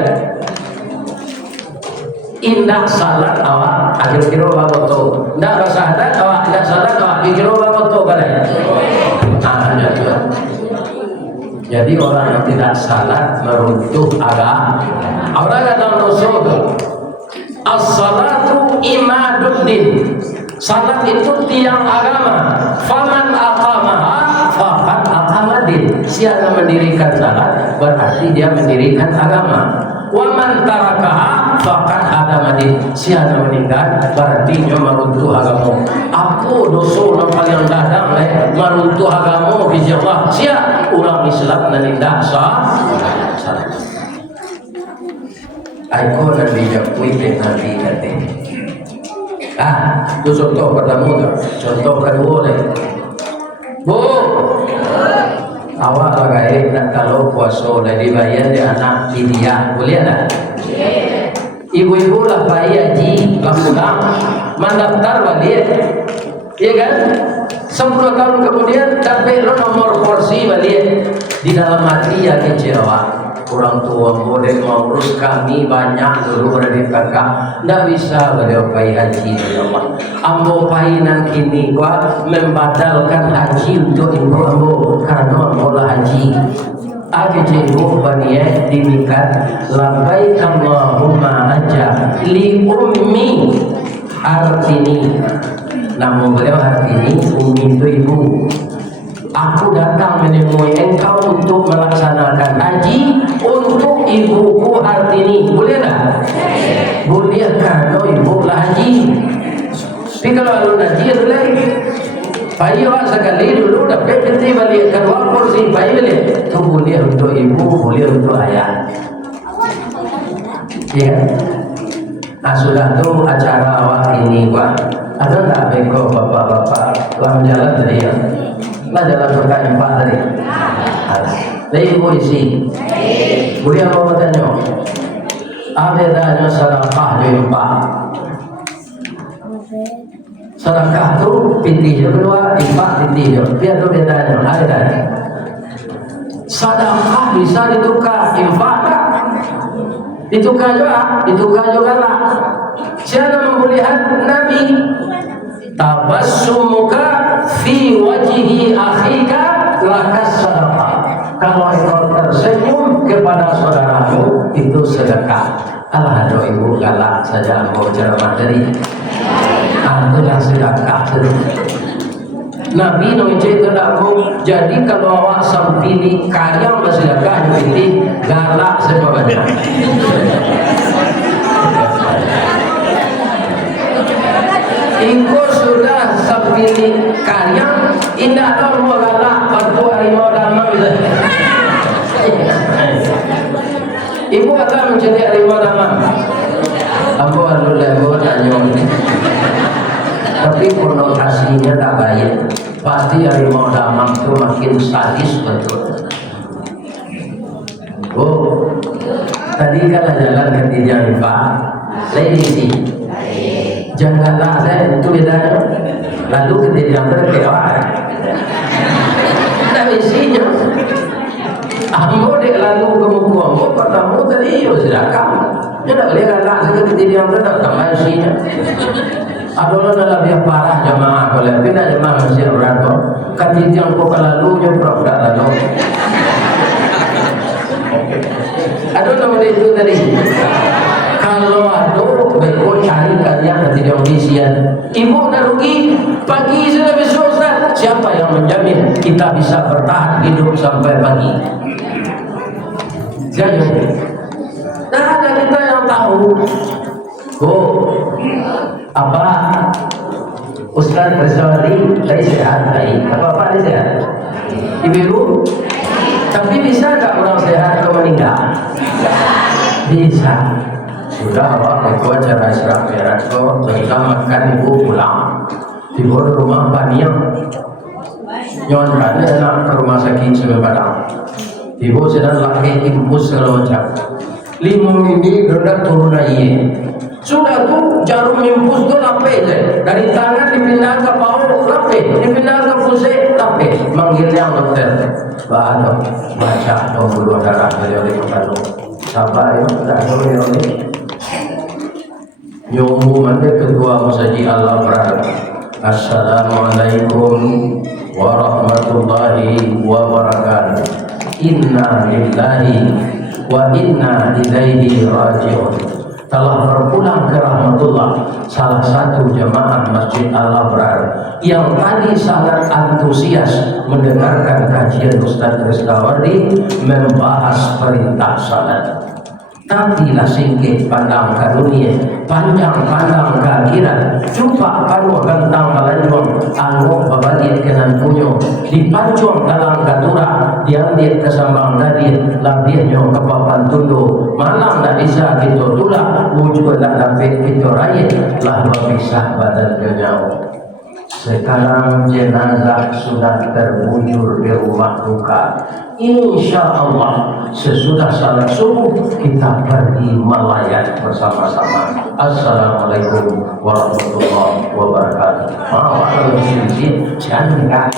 Indah salat awak akhir kira bagoto. Ndak salat awak tidak salat awak kira bagoto kan ya. Jadi orang yang tidak salat meruntuh agama. Orang kata Rasul as-salatu imaduddin. Salat itu tiang agama. Faman aqamaha faqad aqamadin. Siapa mendirikan salat berarti dia mendirikan agama. Wa man tarakaha faqad adamadin. Siapa meninggal berarti dia meruntuh agama. Apa dosa yang paling dadang meruntuh agama di Allah? Siapa orang Islam dan tidak sah? Aku nanti jauhi nanti. Itu contoh pertama tu. Contoh kedua ni. Bu, awak bagai nak kalau puasa dah dibayar di anak dia, boleh tak? Ibu-ibu lah bayar haji, pulang, mendaftar balik, ya kan? 10 tahun kemudian dapat nomor kursi balik di dalam hati ya kecil awak. orang tua boleh mengurus kami banyak dulu dari kakak, tidak bisa beliau pai haji ya Allah. Ambo painan kini gua membadalkan haji untuk ibu ambo karena ambo lah haji. Aku jenguk baniya dimikat labbaik Allahumma aja li ummi artini. Namun beliau artini ummi itu ibu. Aku datang menemui engkau untuk melaksanakan haji untuk ibuku artini. Boleh tak? Boleh kalau ibu lah haji. Tapi kalau alun haji itu lagi. Payah sekali dulu dapat nanti balik keluar kursi payah balik. Itu boleh untuk ibu, boleh untuk ayah. Ya. Nah sudah tu acara awak ini gua. Ada tak beko bapak-bapak dalam jalan tadi ya? Lah jalan berkah empat tadi. Lagi ibu isi. Boleh apa bertanya? Ada tanya sedekah di empat. Sedekah tu pinti je kedua, empat pinti je. Biar tu bedanya. Ada tak? Sedekah bisa ditukar, empat tak? Ditukar juga lah. Siapa melihat Nabi? Tabassumuka fi wajhi akhika lakas sedekah. Kalau engkau tersenyum kepada saudaramu itu sedekah. Alah do ibu galak saja mau ceramah tadi. Itulah sedekah itu. Nabi nunjuk terdakwa. Jadi kalau awak sampili kaya bersedekah jadi galak sebabnya. Engkau sudah sampili kaya, indah tahu mau galak waktu hari mau damai itu. Ibu akan menjadi harimau damai. Ambo alhamdulillah tanya. Tapi konotasinya tak baik. Pasti harimau damang itu makin sadis betul. Oh, tadi kalau jalan ke Tijan Pak, saya di sini. Janganlah saya itu bedanya. Lalu ke Tijan terkewar. Tapi isinya, ambo dek lalu ke muku ambo pertama tadi yo sudah kamu. Dia tak boleh kata saya ke Tijan terkewar tambah isinya. Adalah dalam yang parah jemaah kalau tidak jemaah masih berat kok. Katijan kok lalu nyebrok dah lalu. Aduh nama itu tadi. Kalau aduh baiklah cari kalian katijan isian. Ibu dah rugi pagi sudah besok Ustaz. Siapa yang menjamin kita bisa bertahan hidup sampai pagi? Jangan. Dah ada kita yang tahu. Apa Ustaz Rizali saya sehat baik apa dia sehat ibu tapi bisa tak orang sehat atau meninggal bisa sudah awak itu acara serap berat kok kita makan ibu pulang ibu rumah paniang nyon ada anak ke rumah sakit sebelah Padang ibu sedang laki impus segala macam 5 minggu rendah turun air. Sudah tu jarum impus tu lapis dari tangan dipindah ke paha lapis, dipindah ke pusat lapis. Manggilnya dokter, baca nombor darah beliau di kepala. Siapa yang tak boleh ni? Nyomu mana kedua musaji Allah berada. Assalamualaikum warahmatullahi wabarakatuh. Inna lillahi wa inna ilaihi raji'un. Telah berpulang ke rahmatullah salah satu jemaah Masjid Al-Abrar yang tadi sangat antusias mendengarkan kajian Ustaz Rizkawardi membahas perintah salat. Tapi lah singkit pandang ke dunia, panjang pandang ke akhirat. Jumpa anu gantang balanjong, anu babadiat kenan punyo, dipanjong dalam katura, diambil ke sambang dadit, labianyo ke papan tundu. Malam tak bisa kita tulah, wujud tak dapat kita raih, lah berpisah badan kenyau. Sekarang jenazah sudah terbujur di rumah duka. Insya Allah sesudah salat subuh kita pergi melayat bersama-sama. Assalamualaikum warahmatullahi wabarakatuh. Maaf kalau sedikit jangan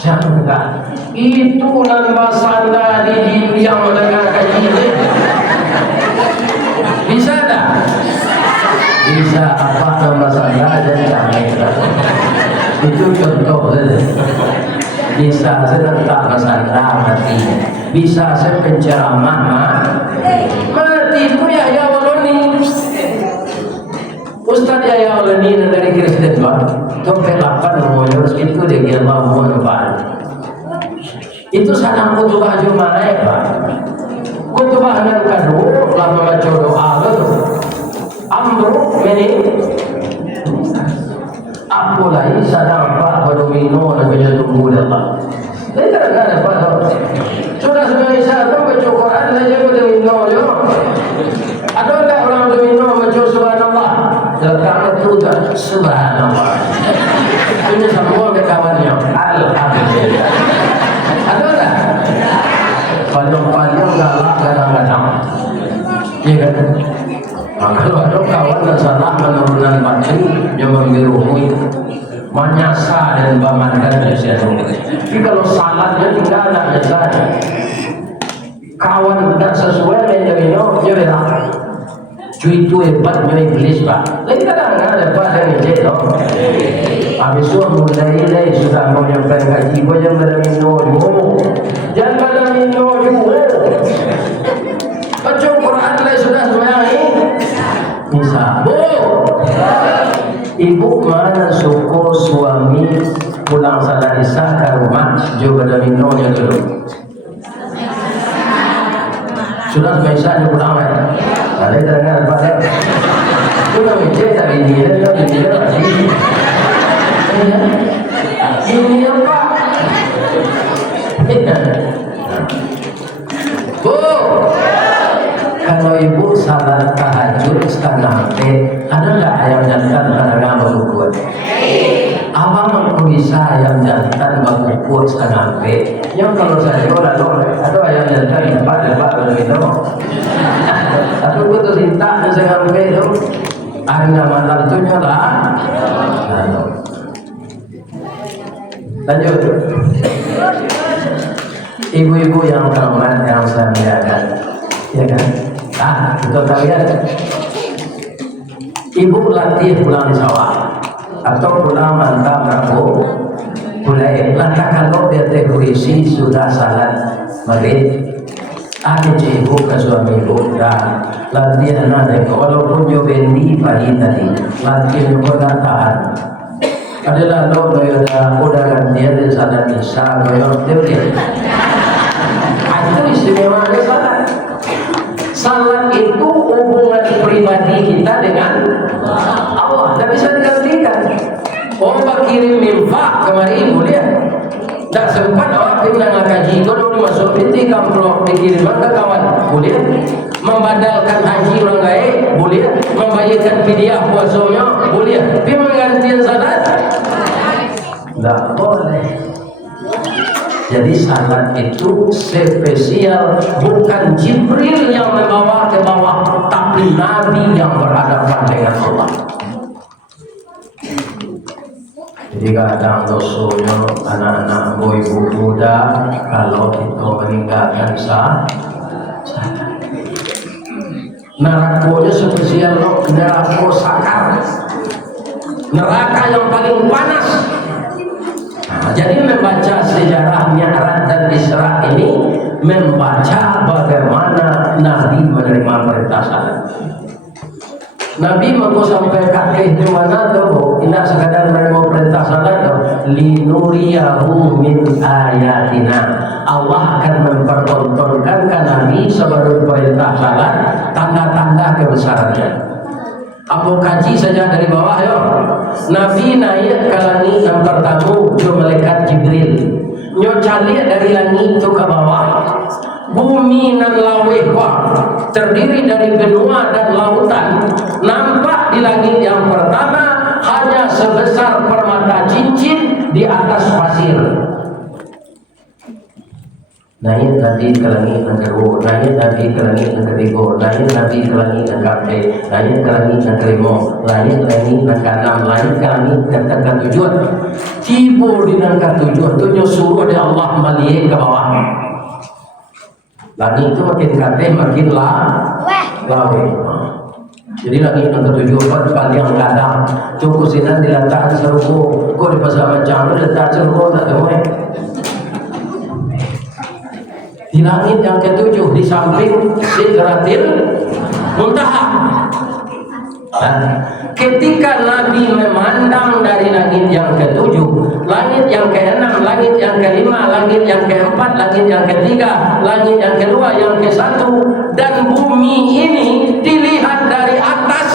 Jangan. Itu nambah sanda di yang dengan kaji. Bisa tak? Bisa apa nambah sanda dan jangan. Itu contoh saja. Bisa serentak sanda mati. Bisa sepenceramah mati itu ya waloni. Ustaz ya waloni dari Kristen Pak. Kepelapan mengoyor itu dia mau menebal. Itu sangat kutubah Jumat Pak. Kutubah nan kadu lama baca doa tu. Amru ini aku lagi sadar Pak berdomino dan baca tunggu dapat. Ini tak ada Pak. Sudah Isa tu baca Quran saja berdomino yo. Ada tak orang berdomino baca subhanallah? Letak itu tak subhanallah. Ini semua kawannya. Alhamdulillah. Ada tak? Panjang-panjang galak kadang-kadang. Iya kan? Nah, kalau ada kawan yang salah menurunkan batin yang membirui menyasar dan memandan biasa. Tapi kalau salahnya tinggal tak nyasar. Kawan tidak sesuai dengan dia bilang. Cuy itu hebatnya iblis Pak. Lain kadang-kadang ada Pak yang ngecek loh. Habis itu mulai sudah mau nyampai kaji, kau jangan pada minum dulu. Jangan pada minum dulu. Baca Quran lah sudah semua ini. Bisa. Bu, ibu mana syukur suami pulang salah isya ke rumah, juga pada minumnya dulu. Sudah semua isya dia pulang ya. Ada dengar Pak ya. Sudah ngecek tak ini lagi. Ini apa? Bu, kalau ibu salat tahajud setengah ada nggak ayam jantan kadang berkuat? Abang bisa ayam jantan berkuat setengah yang kalau saya lalu ada ayam jantan lepas begitu. Tapi betul cinta dengan itu. Ada malam itu nyala. Lanjut. Ibu-ibu yang terhormat yang saya muliakan, ya kan? Betul kalian. Ibu latih pulang di sawah atau pulang mantap rabu, mulai lantas kalau dia terisi sudah salat maghrib. Ada ibu ke suami ibu dah latihan ada walaupun jo bendi pagi tadi latihan juga dah tahan. Adalah lo udah gantian di sana bisa goyang dia. Itu istimewa salat. Salat itu hubungan pribadi kita dengan Allah. Tak bisa digantikan. Orang kirim infak kemarin boleh. Tak sempat awak tinggal kaji. Kalau masuk pintu kampung dikirim ke kawan boleh. Membadalkan haji orang lain boleh. Membayarkan fidyah puasanya boleh. Tapi menggantikan salat tidak boleh. Jadi salat itu spesial, bukan Jibril yang membawa ke bawah, tapi Nabi yang berhadapan dengan Allah. Jadi kadang dosonya anak-anak ibu muda kalau kita meninggalkan salat. Nerakanya spesial loh, neraka sakar, neraka yang paling panas. Jadi membaca sejarah Mi'raj dan Isra ini membaca bagaimana Nabi menerima perintah salat. Nabi mau sampai kaki di mana tu? Tidak sekadar menerima perintah salat tu. Linuriyahu min ayatina. Allah akan mempertontonkan ke Nabi sebelum perintah salat tanda-tanda kebesarannya. Aku kaji saja dari bawah yo. Nabi naik ke langit yang pertama ke malaikat Jibril. Nyo calik dari langit itu ke bawah. Bumi dan lawehwa terdiri dari benua dan lautan. Nampak di langit yang pertama hanya sebesar permata cincin di atas pasir. Naik Nabi ke langit yang kedua, naik Nabi ke langit yang ketiga, naik Nabi ke langit yang keempat, naik ke langit yang kelima, naik ke langit yang keenam, naik ke langit yang ketujuh. Tiba di langkah tujuh, tujuh suruh dari Allah melihat ke bawah. Langit itu makin katih, makin lawe. Jadi langit yang ketujuh panjang kadang, cukup sinan diletakkan serupu, kau di pasar macam itu letak serupu tak tahu. Di langit yang ketujuh di samping Sidratil Muntaha. Ketika Nabi memandang dari langit yang ketujuh, langit yang keenam, langit yang kelima, langit yang keempat, langit yang ketiga, langit yang kedua, yang ke satu, dan bumi ini dilihat dari atas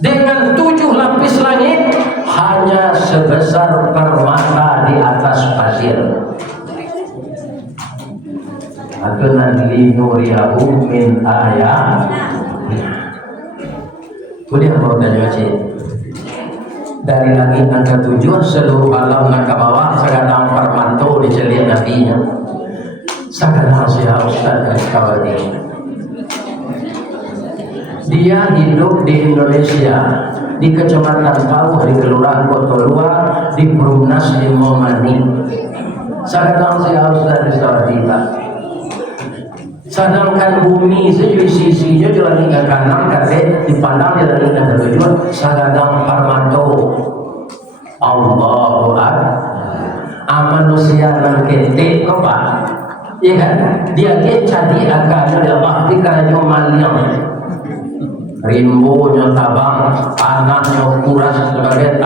dengan 7 lapis langit hanya sebesar permata di atas pasir. Akan linuriyahu min ayat. Boleh mau tanya cik. Dari langit yang ketujuh seluruh alam nak ke bawah sekadang permanto dicelik nabinya. Sekadang siapa Ustaz Kawadi. Dia hidup di Indonesia, di Kecamatan Pauh, di Kelurahan Kotolua, di Perumnas di Momani. Sekadang siapa Ustaz Kawadi. Sedangkan bumi sisi-sisinya jalan ke kanan kata dipandang jalan ke ketujuh sadang parmanto Allahu Akbar. Manusia nang kete ko ba? Iya kan? Dia jadi akalnya dia bakti kalau maliang. Rimbonya tabang, tanahnya kuras sebagai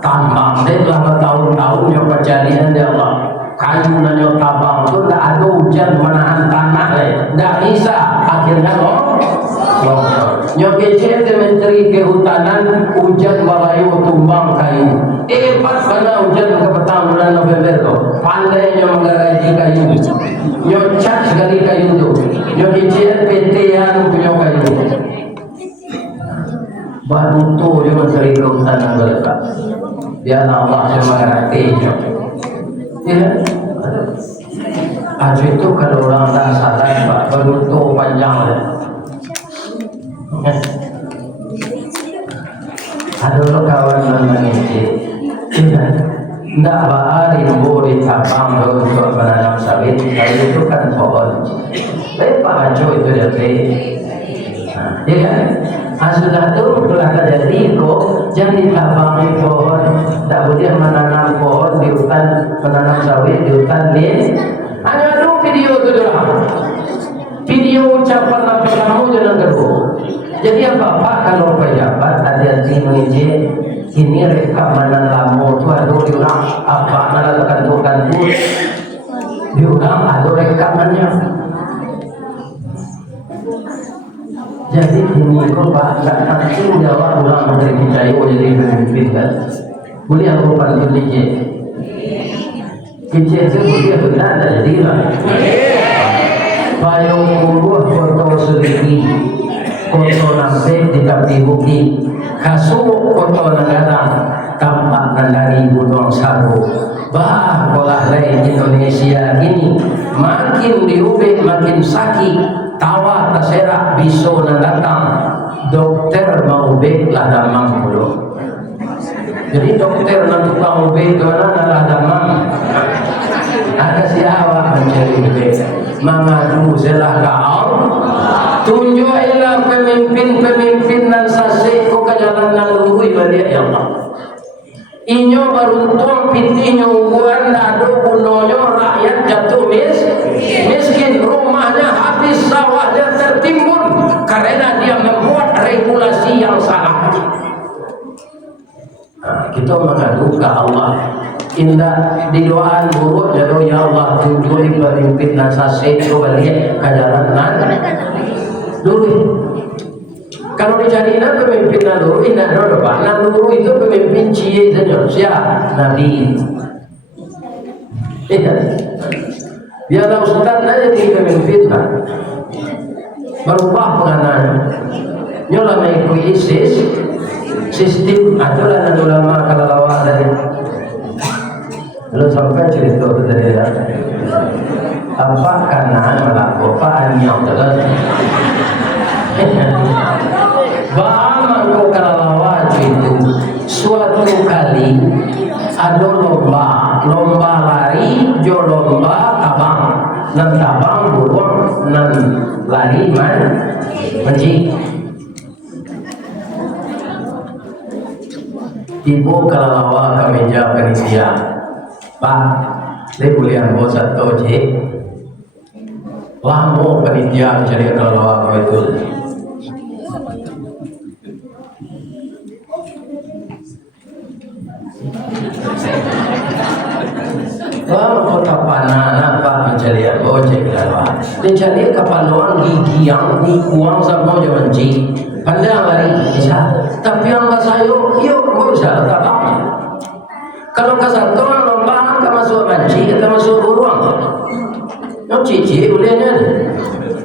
tambang. Dia telah bertahun-tahunnya kejadian dia Allah. Kayu nanya tabang tu tak ada hujan menahan tanah tak bisa akhirnya longsor. Nyokece Menteri Kehutanan hujan balayu tumbang kayu. Pas pada hujan ke petang bulan November tu pandainya menggarai kayu. Nyocat sekali kayu tu. Nyokece PT yang punya kayu. Baru tu dia Menteri Kehutanan berletak. Dia Allah yang mengerti. Ya, aja itu kalau orang tak sadar Pak, beruntung panjang ya. Ada kawan namanya tidak bahari boleh tabang untuk menanam sawit, kalau itu kan pohon. Pak Hajo itu dia ya kan? Sudah tu telah terjadi kok jangan tabangi pohon, tak boleh menanam pohon di hutan, menanam sawit di hutan ni. Hanya tu video tu doang. Video ucapan Nabi kamu jangan gerbu. Jadi apa kalau pejabat hati-hati mengijin ini rekaman lama tu ada diulang apa malah kantor-kantor diulang ada rekamannya. Jadi ini kok tak langsung jawab ulang menteri kita itu jadi pemimpin kan? Boleh aku panggil DJ? DJ itu boleh benar tak jadi lah. Payung buruh foto seliki, foto nampak di kapi buki, kasut foto negara, tampak dari Gunung Sabu. Bah, pola lain Indonesia ini makin diubah makin sakit. Tawa terserak bisu dan datang dokter mau ubek lah damang dulu. Jadi dokter nak tukang ubek tu adalah damang. Ada siapa mencari ubek? Mengadu selah kau. Tunjuklah pemimpin-pemimpin dan sasih ku ke jalan yang lurus balik ya Allah. Inyo beruntung pintinya ungguan nado gunonyo rakyat jatuh miskin, rumahnya habis, sawahnya tertimbun karena dia membuat regulasi yang salah. Kita mengadu ke Allah. Indah di doaan buruk jadu ya Allah tunjuki pemimpin dan sasih ku balik ke jalan dulu. Kalau dicari pemimpin naluru, indah dulu Pak. Naluru itu pemimpin cie saja. Siapa? Nabi. Biarlah Ustaz aja di pemimpin Pak. Berubah pengananya. Nyola mengikuti sistem aturan ulama kalau lawak dari. Lalu sampai cerita dari apa kanan melakukan yang telah bahaman ko kalalawa itu suatu kali ada lomba lari jo lomba tabang nan tabang burung nan lari menji ibu kalalawa kemeja penisia Pak dia kuliah bos atau je lamo panitia cari kalalawa itu kota panah apa mencari ojek lewat mencari kepaluan gigi yang dikuang sama jaman ji pandang lari bisa tapi yang sayo yuk bisa tabang kalau kesatuan lomba masuk manci kita masuk uruang no cici ulenya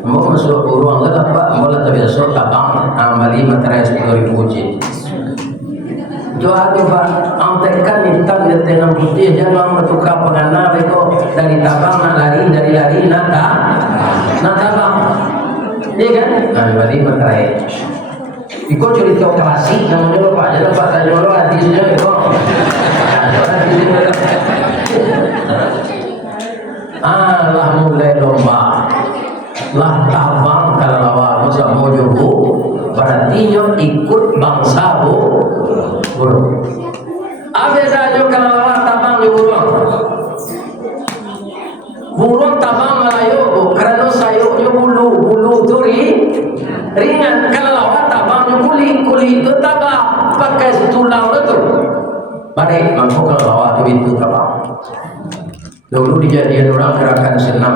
mau masuk uruang lah pak mulai terbiasa tabang amali materai 10.000 ji doa tu pak, angtekan hitam di tenang putih jangan bertukar pengana itu dari tabang nak lari dari lari nak tabang, iya kan? Nah, balik bercerai. Ikut cerita klasik namanya pak, jangan pak tanya lo hadisnya itu. Lah mulai lomba, lah tabang kalau lawan musuh mau jogo, berarti ikut bangsa burung. Apa saja kalau lawan tabang di burung? Burung tabang Melayu, kerana sayurnya bulu turi ringan. Kalau lawan tabang kulit itu tabang pakai tulang itu. Baik, mampu kalau lawan itu tabang. Dulu dijadikan orang gerakan senam.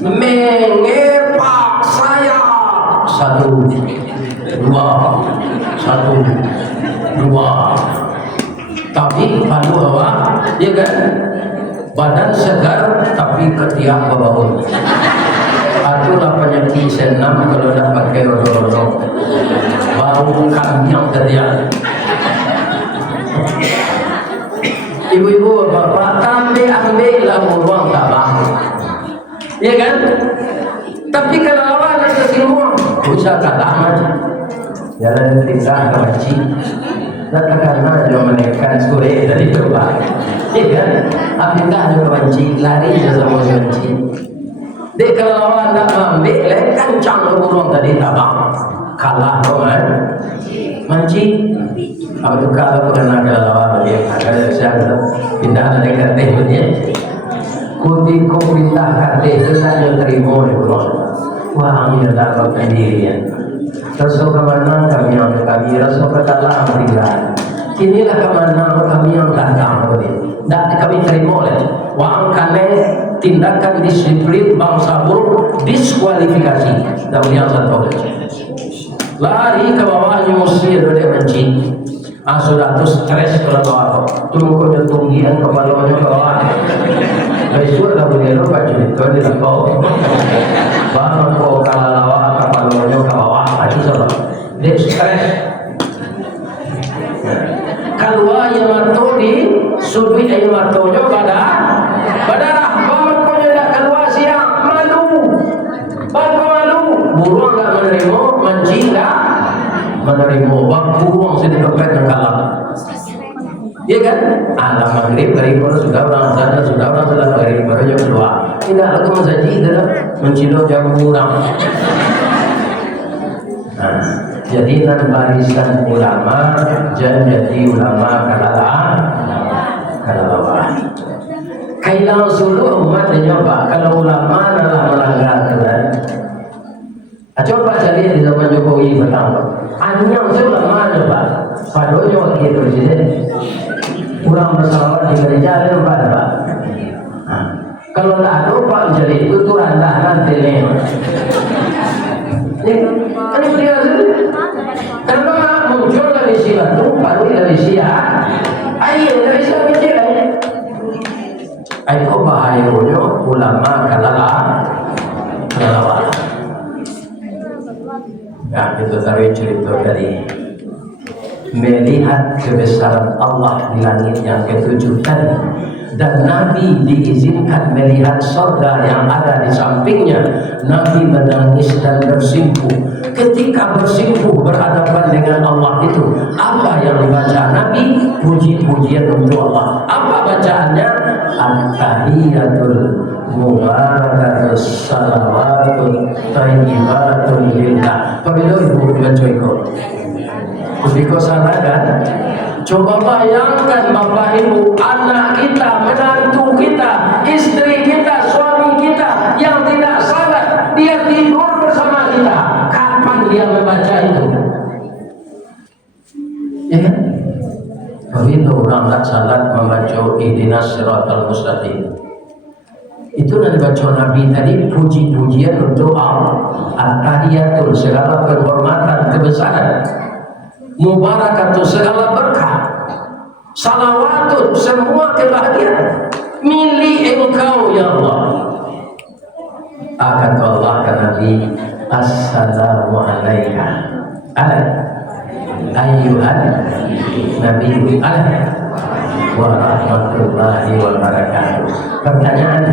Mengepak saya 1, 2, 1, 2. Tapi palu awak, ya kan? Badan segar tapi ketiak berbangun. Itulah penyakit senam kalau dah pakai rodok-rodok. Bau kambing ketiak. Ibu-ibu bapak ambil uang tabang, ya kan? Tapi kalau awal ada semua bisa kalah aja. Jalan tinggal kemanci, dan karena dia menekan sore dari terbang, ya kan? Apakah dia kemanci lari sama kemanci? Dia kalau awal nak ambil, kencang burung tadi tabang, kalah dengan manci. Apa tu kalau pernah kelawar dia kalau saya pindah dari kereta punya kuti ko pindah kereta itu saya terima di pulau wah ini dapat pendirian rasa kemana kami yang rasa ketalah tinggal kinilah kemana kami yang datang tidak kami terima oleh wang kane tindakan disiplin bangsa buruk diskualifikasi dan yang satu lari ke bawahnya Mesir dari benci. Sudah tu stres kalau bawah, tunggu tunggian kepalanya bawah. Besok dah boleh lupa cerita di bawah. Baru kau kalau lawa kepalanya ke bawah, itu sebab dia stres. Kalau yang matu di sudut yang matunya badarah, baru kau tidak keluar siang malu, burung tak menerima, mancing tak menerima waktu uang sedih kepet dan kalah, iya kan? Alam maghrib dari mana sudah orang sana sudah maghrib baru jam 2 tidak ada masaji adalah mencilok jam kurang. Jadi nan barisan ulama jadi ulama kalalawa. Kailang suluh umat nyoba kalau ulama adalah melanggar aturan. Coba cari di zaman Jokowi pertama. Anyang ulama coba. Padonya wakil presiden. Kurang bersalawat di gereja ada Pak. Kalau tak ada Pak jadi itu tu randahan tele. Ini beliau sendiri. Karena muncul dari sila tu, baru dari sila. Ayo dari sila mikir. Ayo bahayanya ulama kalalawa. Ya, itu tadi cerita dari melihat kebesaran Allah di langit yang ketujuh tadi. dan Nabi diizinkan melihat surga yang ada di sampingnya. Nabi menangis dan bersimpuh. Ketika bersimpuh berhadapan dengan Allah itu, apa yang dibaca Nabi? Puji-pujian untuk Allah. Apa bacaannya? At-tahiyatul mubarakatus salawatut thayyibatun lillah. Pabilo ibu baca itu. Ketika salah kan? Coba bayangkan Bapak Ibu, anak kita, menantu kita, istri kita, suami kita yang tidak salat, dia tidur bersama kita. Kapan dia membaca itu? Ya kan? Begitu orang tak salat membaca ihdinas siratal mustaqim. Itu yang dibaca Nabi tadi, puji-pujian untuk Allah. At-tahiyatul, segala penghormatan, kebesaran. Mubarakatuh, segala berkah. Salawatun, semua kebahagiaan milik Engkau ya Allah. Akan Allah ke Nabi, Assalamualaikum ayyuhan Nabi warahmatullahi wabarakatuh. Pertanyaan,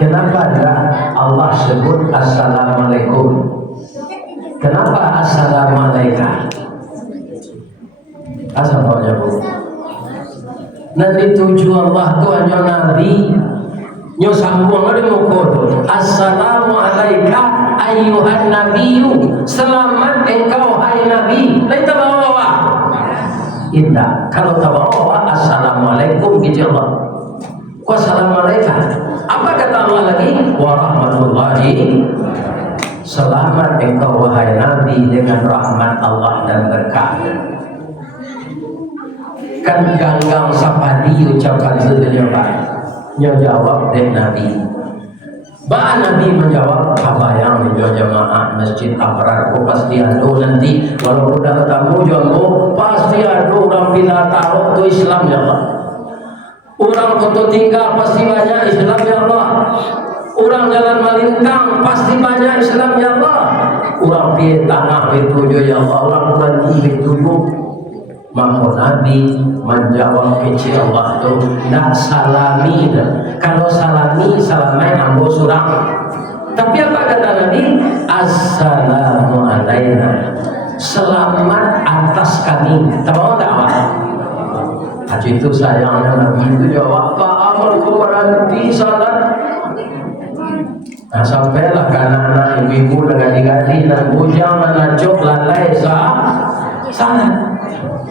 kenapa tidak Allah sebut Assalamualaikum? Kenapa Assalamualaikum? Asal-asal Bu. Nanti tujuan Allah tu hanya Nabi nyo sambung ada mukul. Assalamualaikum ayyuhan nabiyyu. Selamat engkau hai Nabi. Lain tak bawa. Indah. Kalau tak bawa assalamualaikum gitu Allah. Wassalamualaikum. Apa kata Allah lagi? Warahmatullahi. Selamat engkau wahai Nabi dengan rahmat Allah dan berkah. Kan ganggang sapadi ucapkan sedunia Pak. Nyo jawab dek Nabi. Ba Nabi menjawab, apa yang menjawab jamaah masjid Abrar ko pasti ada nanti walaupun dah tamu jombo pasti ada orang bila taruh tu Islam ya Allah. Orang koto tinggal pasti banyak Islam ya Allah. Orang jalan melintang pasti banyak Islam ya Allah. Orang piye tanah betuju ya Allah. Orang berhenti betuju. Maka Nabi menjawab kecil Allah tu nak salami. Kalau salami salamai ambo surang. Tapi apa kata Nabi? Assalamualaikum. Selamat atas kami. Tahu tak apa? Haji itu sayangnya Nabi itu jawab apa amalku berhenti salat. Nah sampailah ke anak-anak ibu-ibu dengan diganti dan bujang dan najok lalai salat.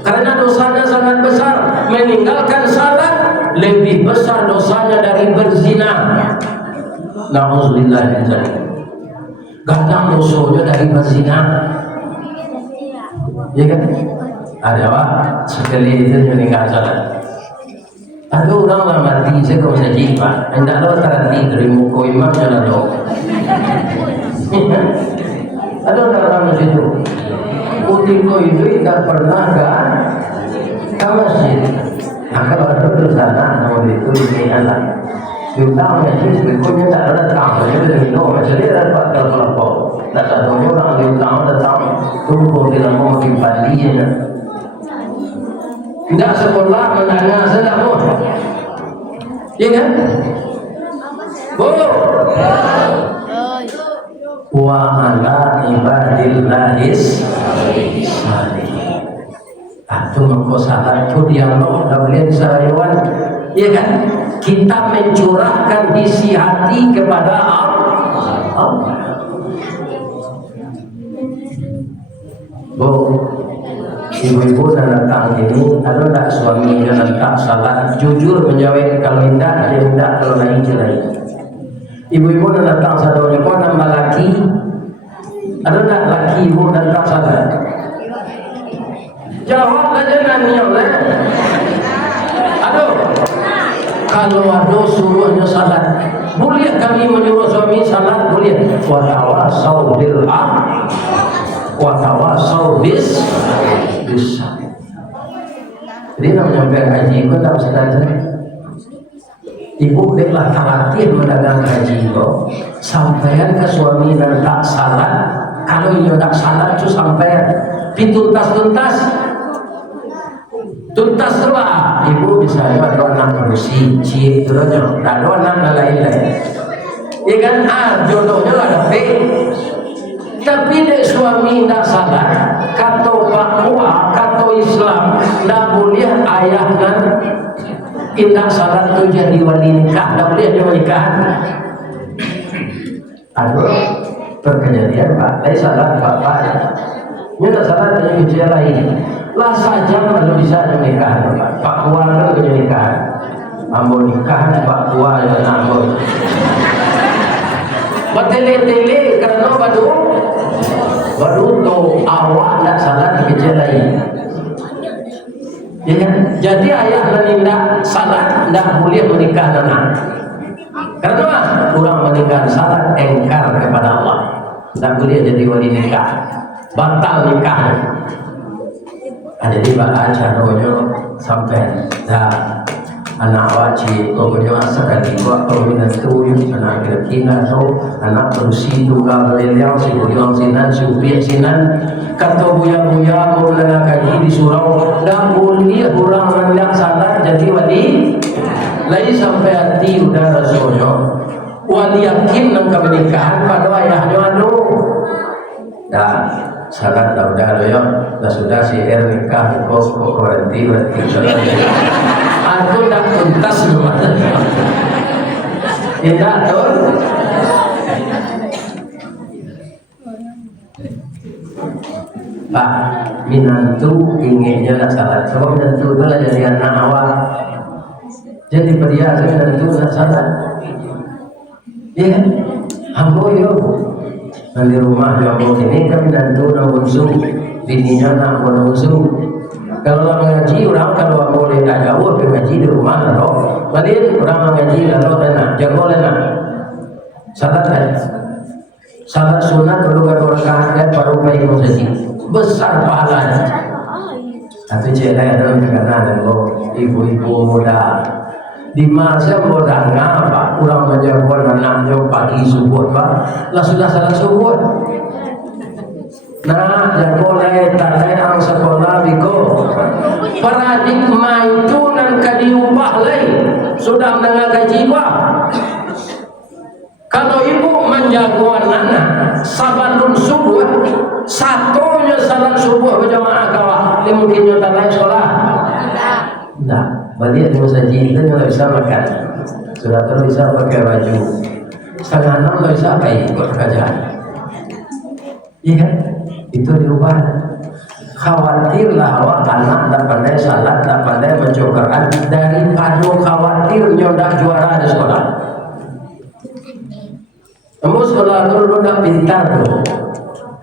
Karena dosanya sangat besar. Meninggalkan salat lebih besar dosanya dari berzina. Na'udzubillah min dzalik. Kadang dosanya dari berzina. Ya kan? Ada apa? Sekali itu meninggal salat. Ada orang lah mati saya kau bisa jihad. Hendak lo terhenti dari muka imam jalan lo. Ada orang macam itu. Utiko itu tak pernah ke masjid. Nah kalau ada di sana, nama itu ini anak. Diutang masjid, berikutnya tak ada datang. Jadi dari itu, macam dia dapat terkelompok. Tak ada orang diutang datang. Tunggu di dalam mungkin pandinya. Tidak sekolah menanya saja pun. Ya kan? Wa ala ibadillahis salihin. Itu mengko salat itu dialog kalian sariwan. Ya kan? Kita mencurahkan isi hati kepada Allah. Ibu-ibu dan datang ini, ada tak suami dan tak salat, jujur menjawab kalau tidak, ada tidak, kalau lain lain. Ibu-ibu dan datang satu orang pun nambah laki, ada tak laki ibu dan tak salat? Jawab aja nanya oleh. Aduh, kalau ada suruhnya salat, boleh kami menyuruh suami salat, boleh. Watawasau bil watawasau bis. Jadi nak menyampaikan haji itu tak saja. Ibu deklah terlatih mendagang haji itu. Sampaian ke suami dan tak salat. Kalau ia tak salat itu sampaian. Tuntas tuntas tu lah. Ibu bisa ada anak berusi, cik, turunnya. Tak ada anak lain-lain. Ya kan, jodohnya lah dapat. Tapi dek suami tak sadar, kata Pakwa, kata Islam, tak boleh ayah dan indah salat tu jadi wali nikah, tak boleh jadi wali nikah. Aduh, perkejadian Pak, saya salat Bapak. Ini tak salat dengan ujian lain. Lah saja kalau bisa nikah, Pak Tua kan punya nikah. Ambo nikah, Pak Tua yang ambo. Bertele-tele kerana baru tu awak nak salat ujian lain. Ya kan? Jadi ayah dan indah salat tidak boleh menikah anak. Karena orang menikah salat engkar kepada Allah. Tidak boleh jadi wali nikah. Batal nikah. Jadi baca caranya sampai dah anak wajib pokoknya sekali buat permintaan tu anak kira-kira tu anak berusi juga beliau si buyang sinan si upiak sinan kata buyang-buyang mau lelaki kaji di surau dan boleh orang hendak salat jadi wali lagi sampai hati udah rasulnya wali yakin dan kemenikahan pada ayahnya aduh dah salat dah udah ya dah sudah si nikah kok berhenti aku tak tuntas semua tidak tahu Pak minantu inginnya nak salat sebab minantu itu lah jadi anak awal jadi perhiasan minantu nak salat ya kan ambo yo di rumah ambo ini kami minantu nak unsu bininya nak unsu. Kalau mengaji orang kalau boleh tak jauh mengaji di rumah lalu balik orang mengaji lalu enak jago enak salat sunat perlu ada rakaat dan baru baik mengaji besar pahalanya. Tapi cila dalam tekanan ibu-ibu muda di masa muda ngapa orang menjaga anaknya pagi subuh pak lah sudah salat subuh. Nah, jago leh tak ang sekolah biko. Paradigma itu nan kadiubah leh. Sudah mendengar gaji pak. Kalau ibu menjaga anak, sabatun subuh, satunya salat subuh berjamaah kawah. Ini mungkin nyata lain sekolah. Nah, balik di masjid itu nggak bisa makan. Sudah terus bisa pakai baju. Setengah 6 nggak bisa apa ikut kerjaan. Iya kan? Itu diubah. Khawatirlah awak anak tak pandai salat, tak pandai mencoba daripada khawatir nyodak juara di sekolah. Kamu sekolah dulu dah pintar tu.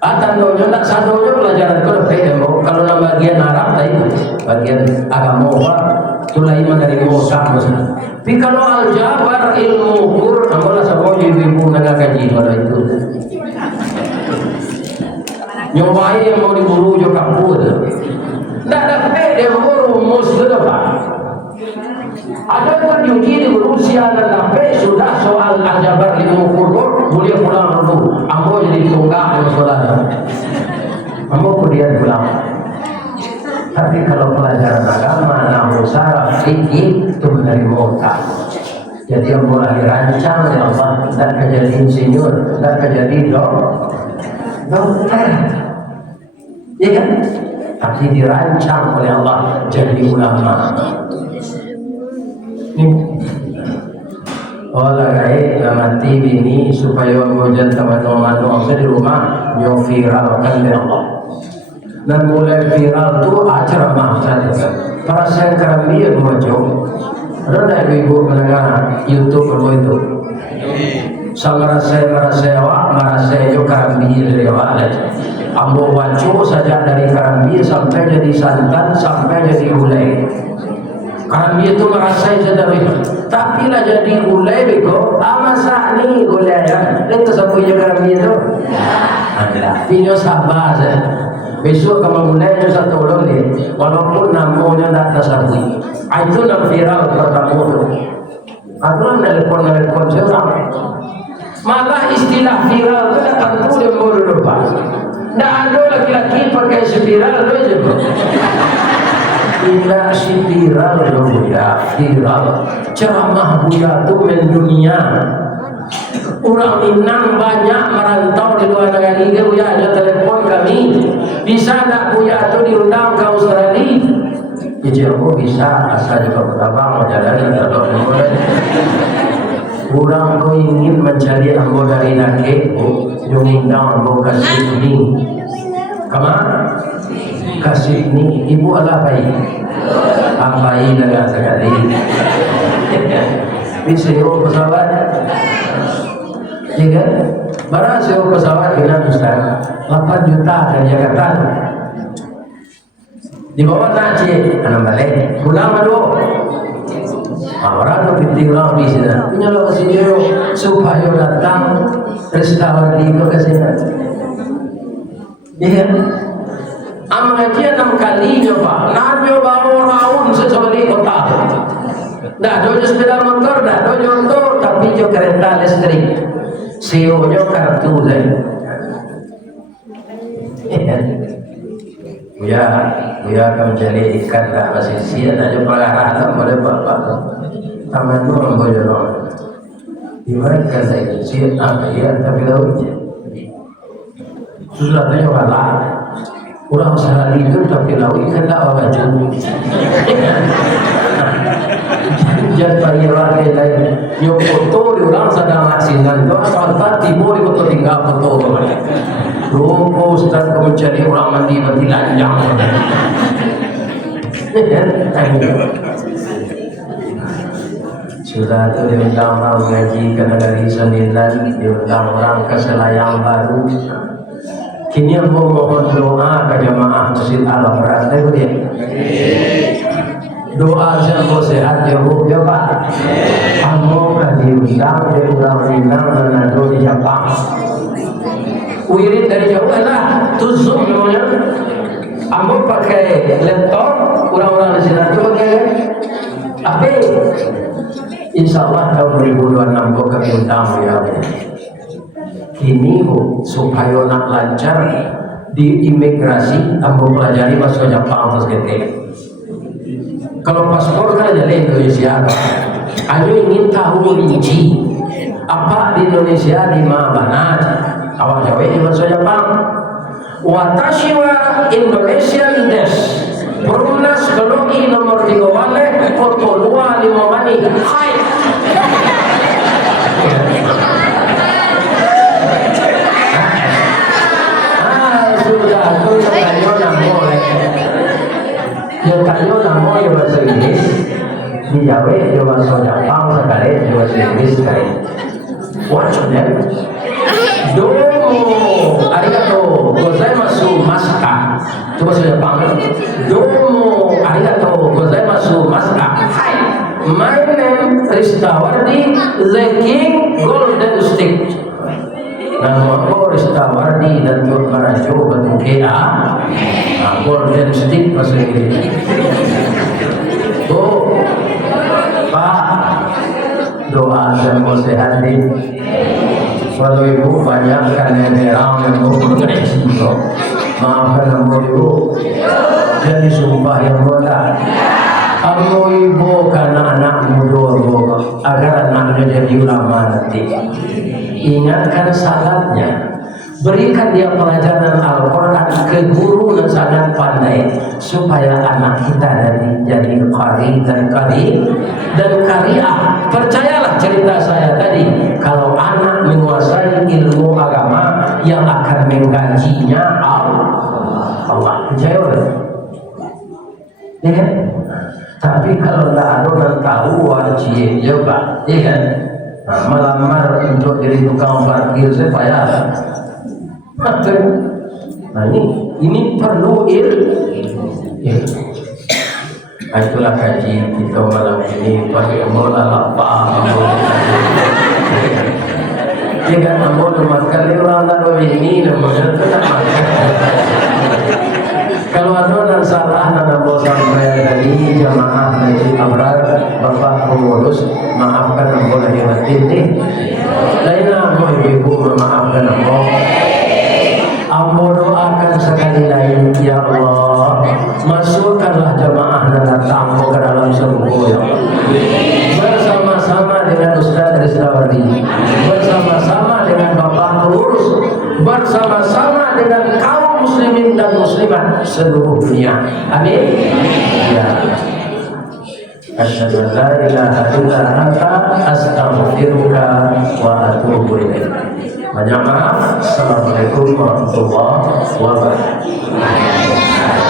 Atau nyodak sadonya pelajaran kau lebih kalau dalam bagian Arab tadi, bagian agama tu lain dari Musa maksudnya. Tapi kalau aljabar ilmu ukur, kamu lah semua ibu nak kaji pada itu. Nyobai yang mau diburu jo kampung tu. Tak dapat dia rumus tu pak. Ada pun diuji di Rusia dan dapat sudah soal aljabar ilmu ukur boleh pulang dulu. Ambo jadi tunggak di sekolah. Ambo kemudian pulang. Tapi kalau pelajaran agama, nahu saraf, fikih itu dari muka. Jadi ambo lagi rancang ya Allah dan kerja insinyur dan kerja dokter, ya kan? Tapi dirancang oleh Allah jadi ulama. Olah gaya mati bini supaya mengujan teman-teman saya di rumah yo viralkan oleh Allah. Dan mulai viral tu acara mahsyar para sengkeram dia muncul. Ada ibu mendengar YouTube itu. Sama merasa awak merasa yo karambi dari awak lagi. Ambo wacu saja dari karambi sampai jadi santan sampai jadi ulai. Karambi itu merasa sedari, tapi lah jadi ulai bego. Masa ni ulai ya? Itu sabunya karambi itu. Ada. Pinyo sabar saja. Besok kamu mulai satu orang ni, walaupun namanya tak tersabui. Itu nak viral pertama tu. Aku nelpon seorang. Malah istilah viral itu datang tu dia baru lupa. Tak ada laki-laki pakai spiral tu je. Tidak si viral Buya, viral ceramah Buya tuh mendunia. Orang Minang banyak merantau di luar negeri. Buya ada telepon kami, bisa tak Buya tuh diundang ke Australia? Ya aku bisa, asal juga pertama mau jalan atau boleh. Orang kau ingin mencari ambo dari nakek, yang undang ambo kasih ini. Kemana? Kasih ini ibu ala bayi, bayi dengan sekali. Di sewa pesawat, ya kan? Mana sewa pesawat dengan Ustaz? 8 juta dari Jakarta. Di bawah Najib, anak balik, pulang malu. Orang tu pinting orang di sini. Punya lokasi dia supaya datang restoran itu ke sini. Iya. Amal haji 6 kali nyoba. Nyoba orang sesuai kota. Dah dojo sepeda motor, dah dojo motor, tapi jo kereta listrik. CEO-nya kartu saya. Buya akan mencari ikan tak masih siap aja pelarahan boleh bapak. Taman tu boleh orang. Ibarat kata siap apa ya tapi lautnya. Susah tu yang kalah. Orang sehari itu tapi laut ikan tak apa jauh. Jangan bagi orang lain. Yang foto di orang sedang aksinan tu asal timur di foto tinggal foto. Rumput Ustaz kamu cari orang mati lanjang. Sudah tu diundang orang mengaji ke negeri Sembilan, diundang orang ke Selayang Baru. Kini aku mohon doa ke jemaah Masjid Al-Abrar. Doa saya sehat ya Bu, ya Pak. Kamu kan diundang di undang-undang Manado di Jepang. Wirid dari jauh lah, tu zoom namanya. Ambo pakai laptop, orang-orang di sini tu pakai HP. Insya Allah tahun 2026 ambo kami undang ya. Ini Bu, supaya nak lancar di imigrasi, ambo pelajari bahasa Jepang terus gitu. Kalau paspor kan jadi Indonesia. Ayo ingin tahu rinci apa di Indonesia di mana? Awak jawab di bahasa Jepang. Watashi wa Indonesian desu. Perunas kelogi nomor 3 wale foto 2 mani. Hai. Sudah tu yang namo. Yang kanyo namo yang bahasa Inggris. Di Jawa yang bahasa Jepang sekali, yang bahasa Inggris sekali. What's your name? Domo, arigato gozaimasu masuka. Coba saya panggil. Domo, arigato gozaimasu masuka. Hai, my name Ristawardi, the King Golden Stick. Nama aku Ristawardi dan Tuan Marajo bentuk KA. Golden Stick bahasa Inggris. Oh, Pak, doa dan sehat nih. Kalau ibu banyak kan yang yang mau maafkan ibu jadi sumpah yang bola. Kamu ibu karena anakmu dua agar anaknya jadi ulama nanti. Ingatkan salatnya. Berikan dia pelajaran Al-Quran ke guru yang sangat pandai supaya anak kita jadi qari dan qari'ah. Percayalah cerita saya tadi, kalau anak menguasai ilmu agama yang akan menggajinya Allah. Percaya ya kan? Tapi kalau tak ada orang tahu wajib juga, ya kan? Nah, melamar untuk jadi tukang parkir saya payah. Nah ini perlu ilmu. Itulah kaji kita malam ini pakai bola lapang. Jika ambo cuma kali orang tahu ini namanya tu tak makan. Kalau ada yang salah nak ambo sampai dari jamaah Masjid Abrar, Bapak pengurus maafkan ambo lahir batin ni. Lain ambo ibu memaafkan ambo. Ambo doakan sekali lagi, ya Allah, masukkanlah jamaah muslim dan muslimah seluruh dunia. Amin. Ya. Asyhadu an la ilaha illa anta astaghfiruka wa atubu ilaik. Banyak maaf. Assalamualaikum warahmatullahi wabarakatuh.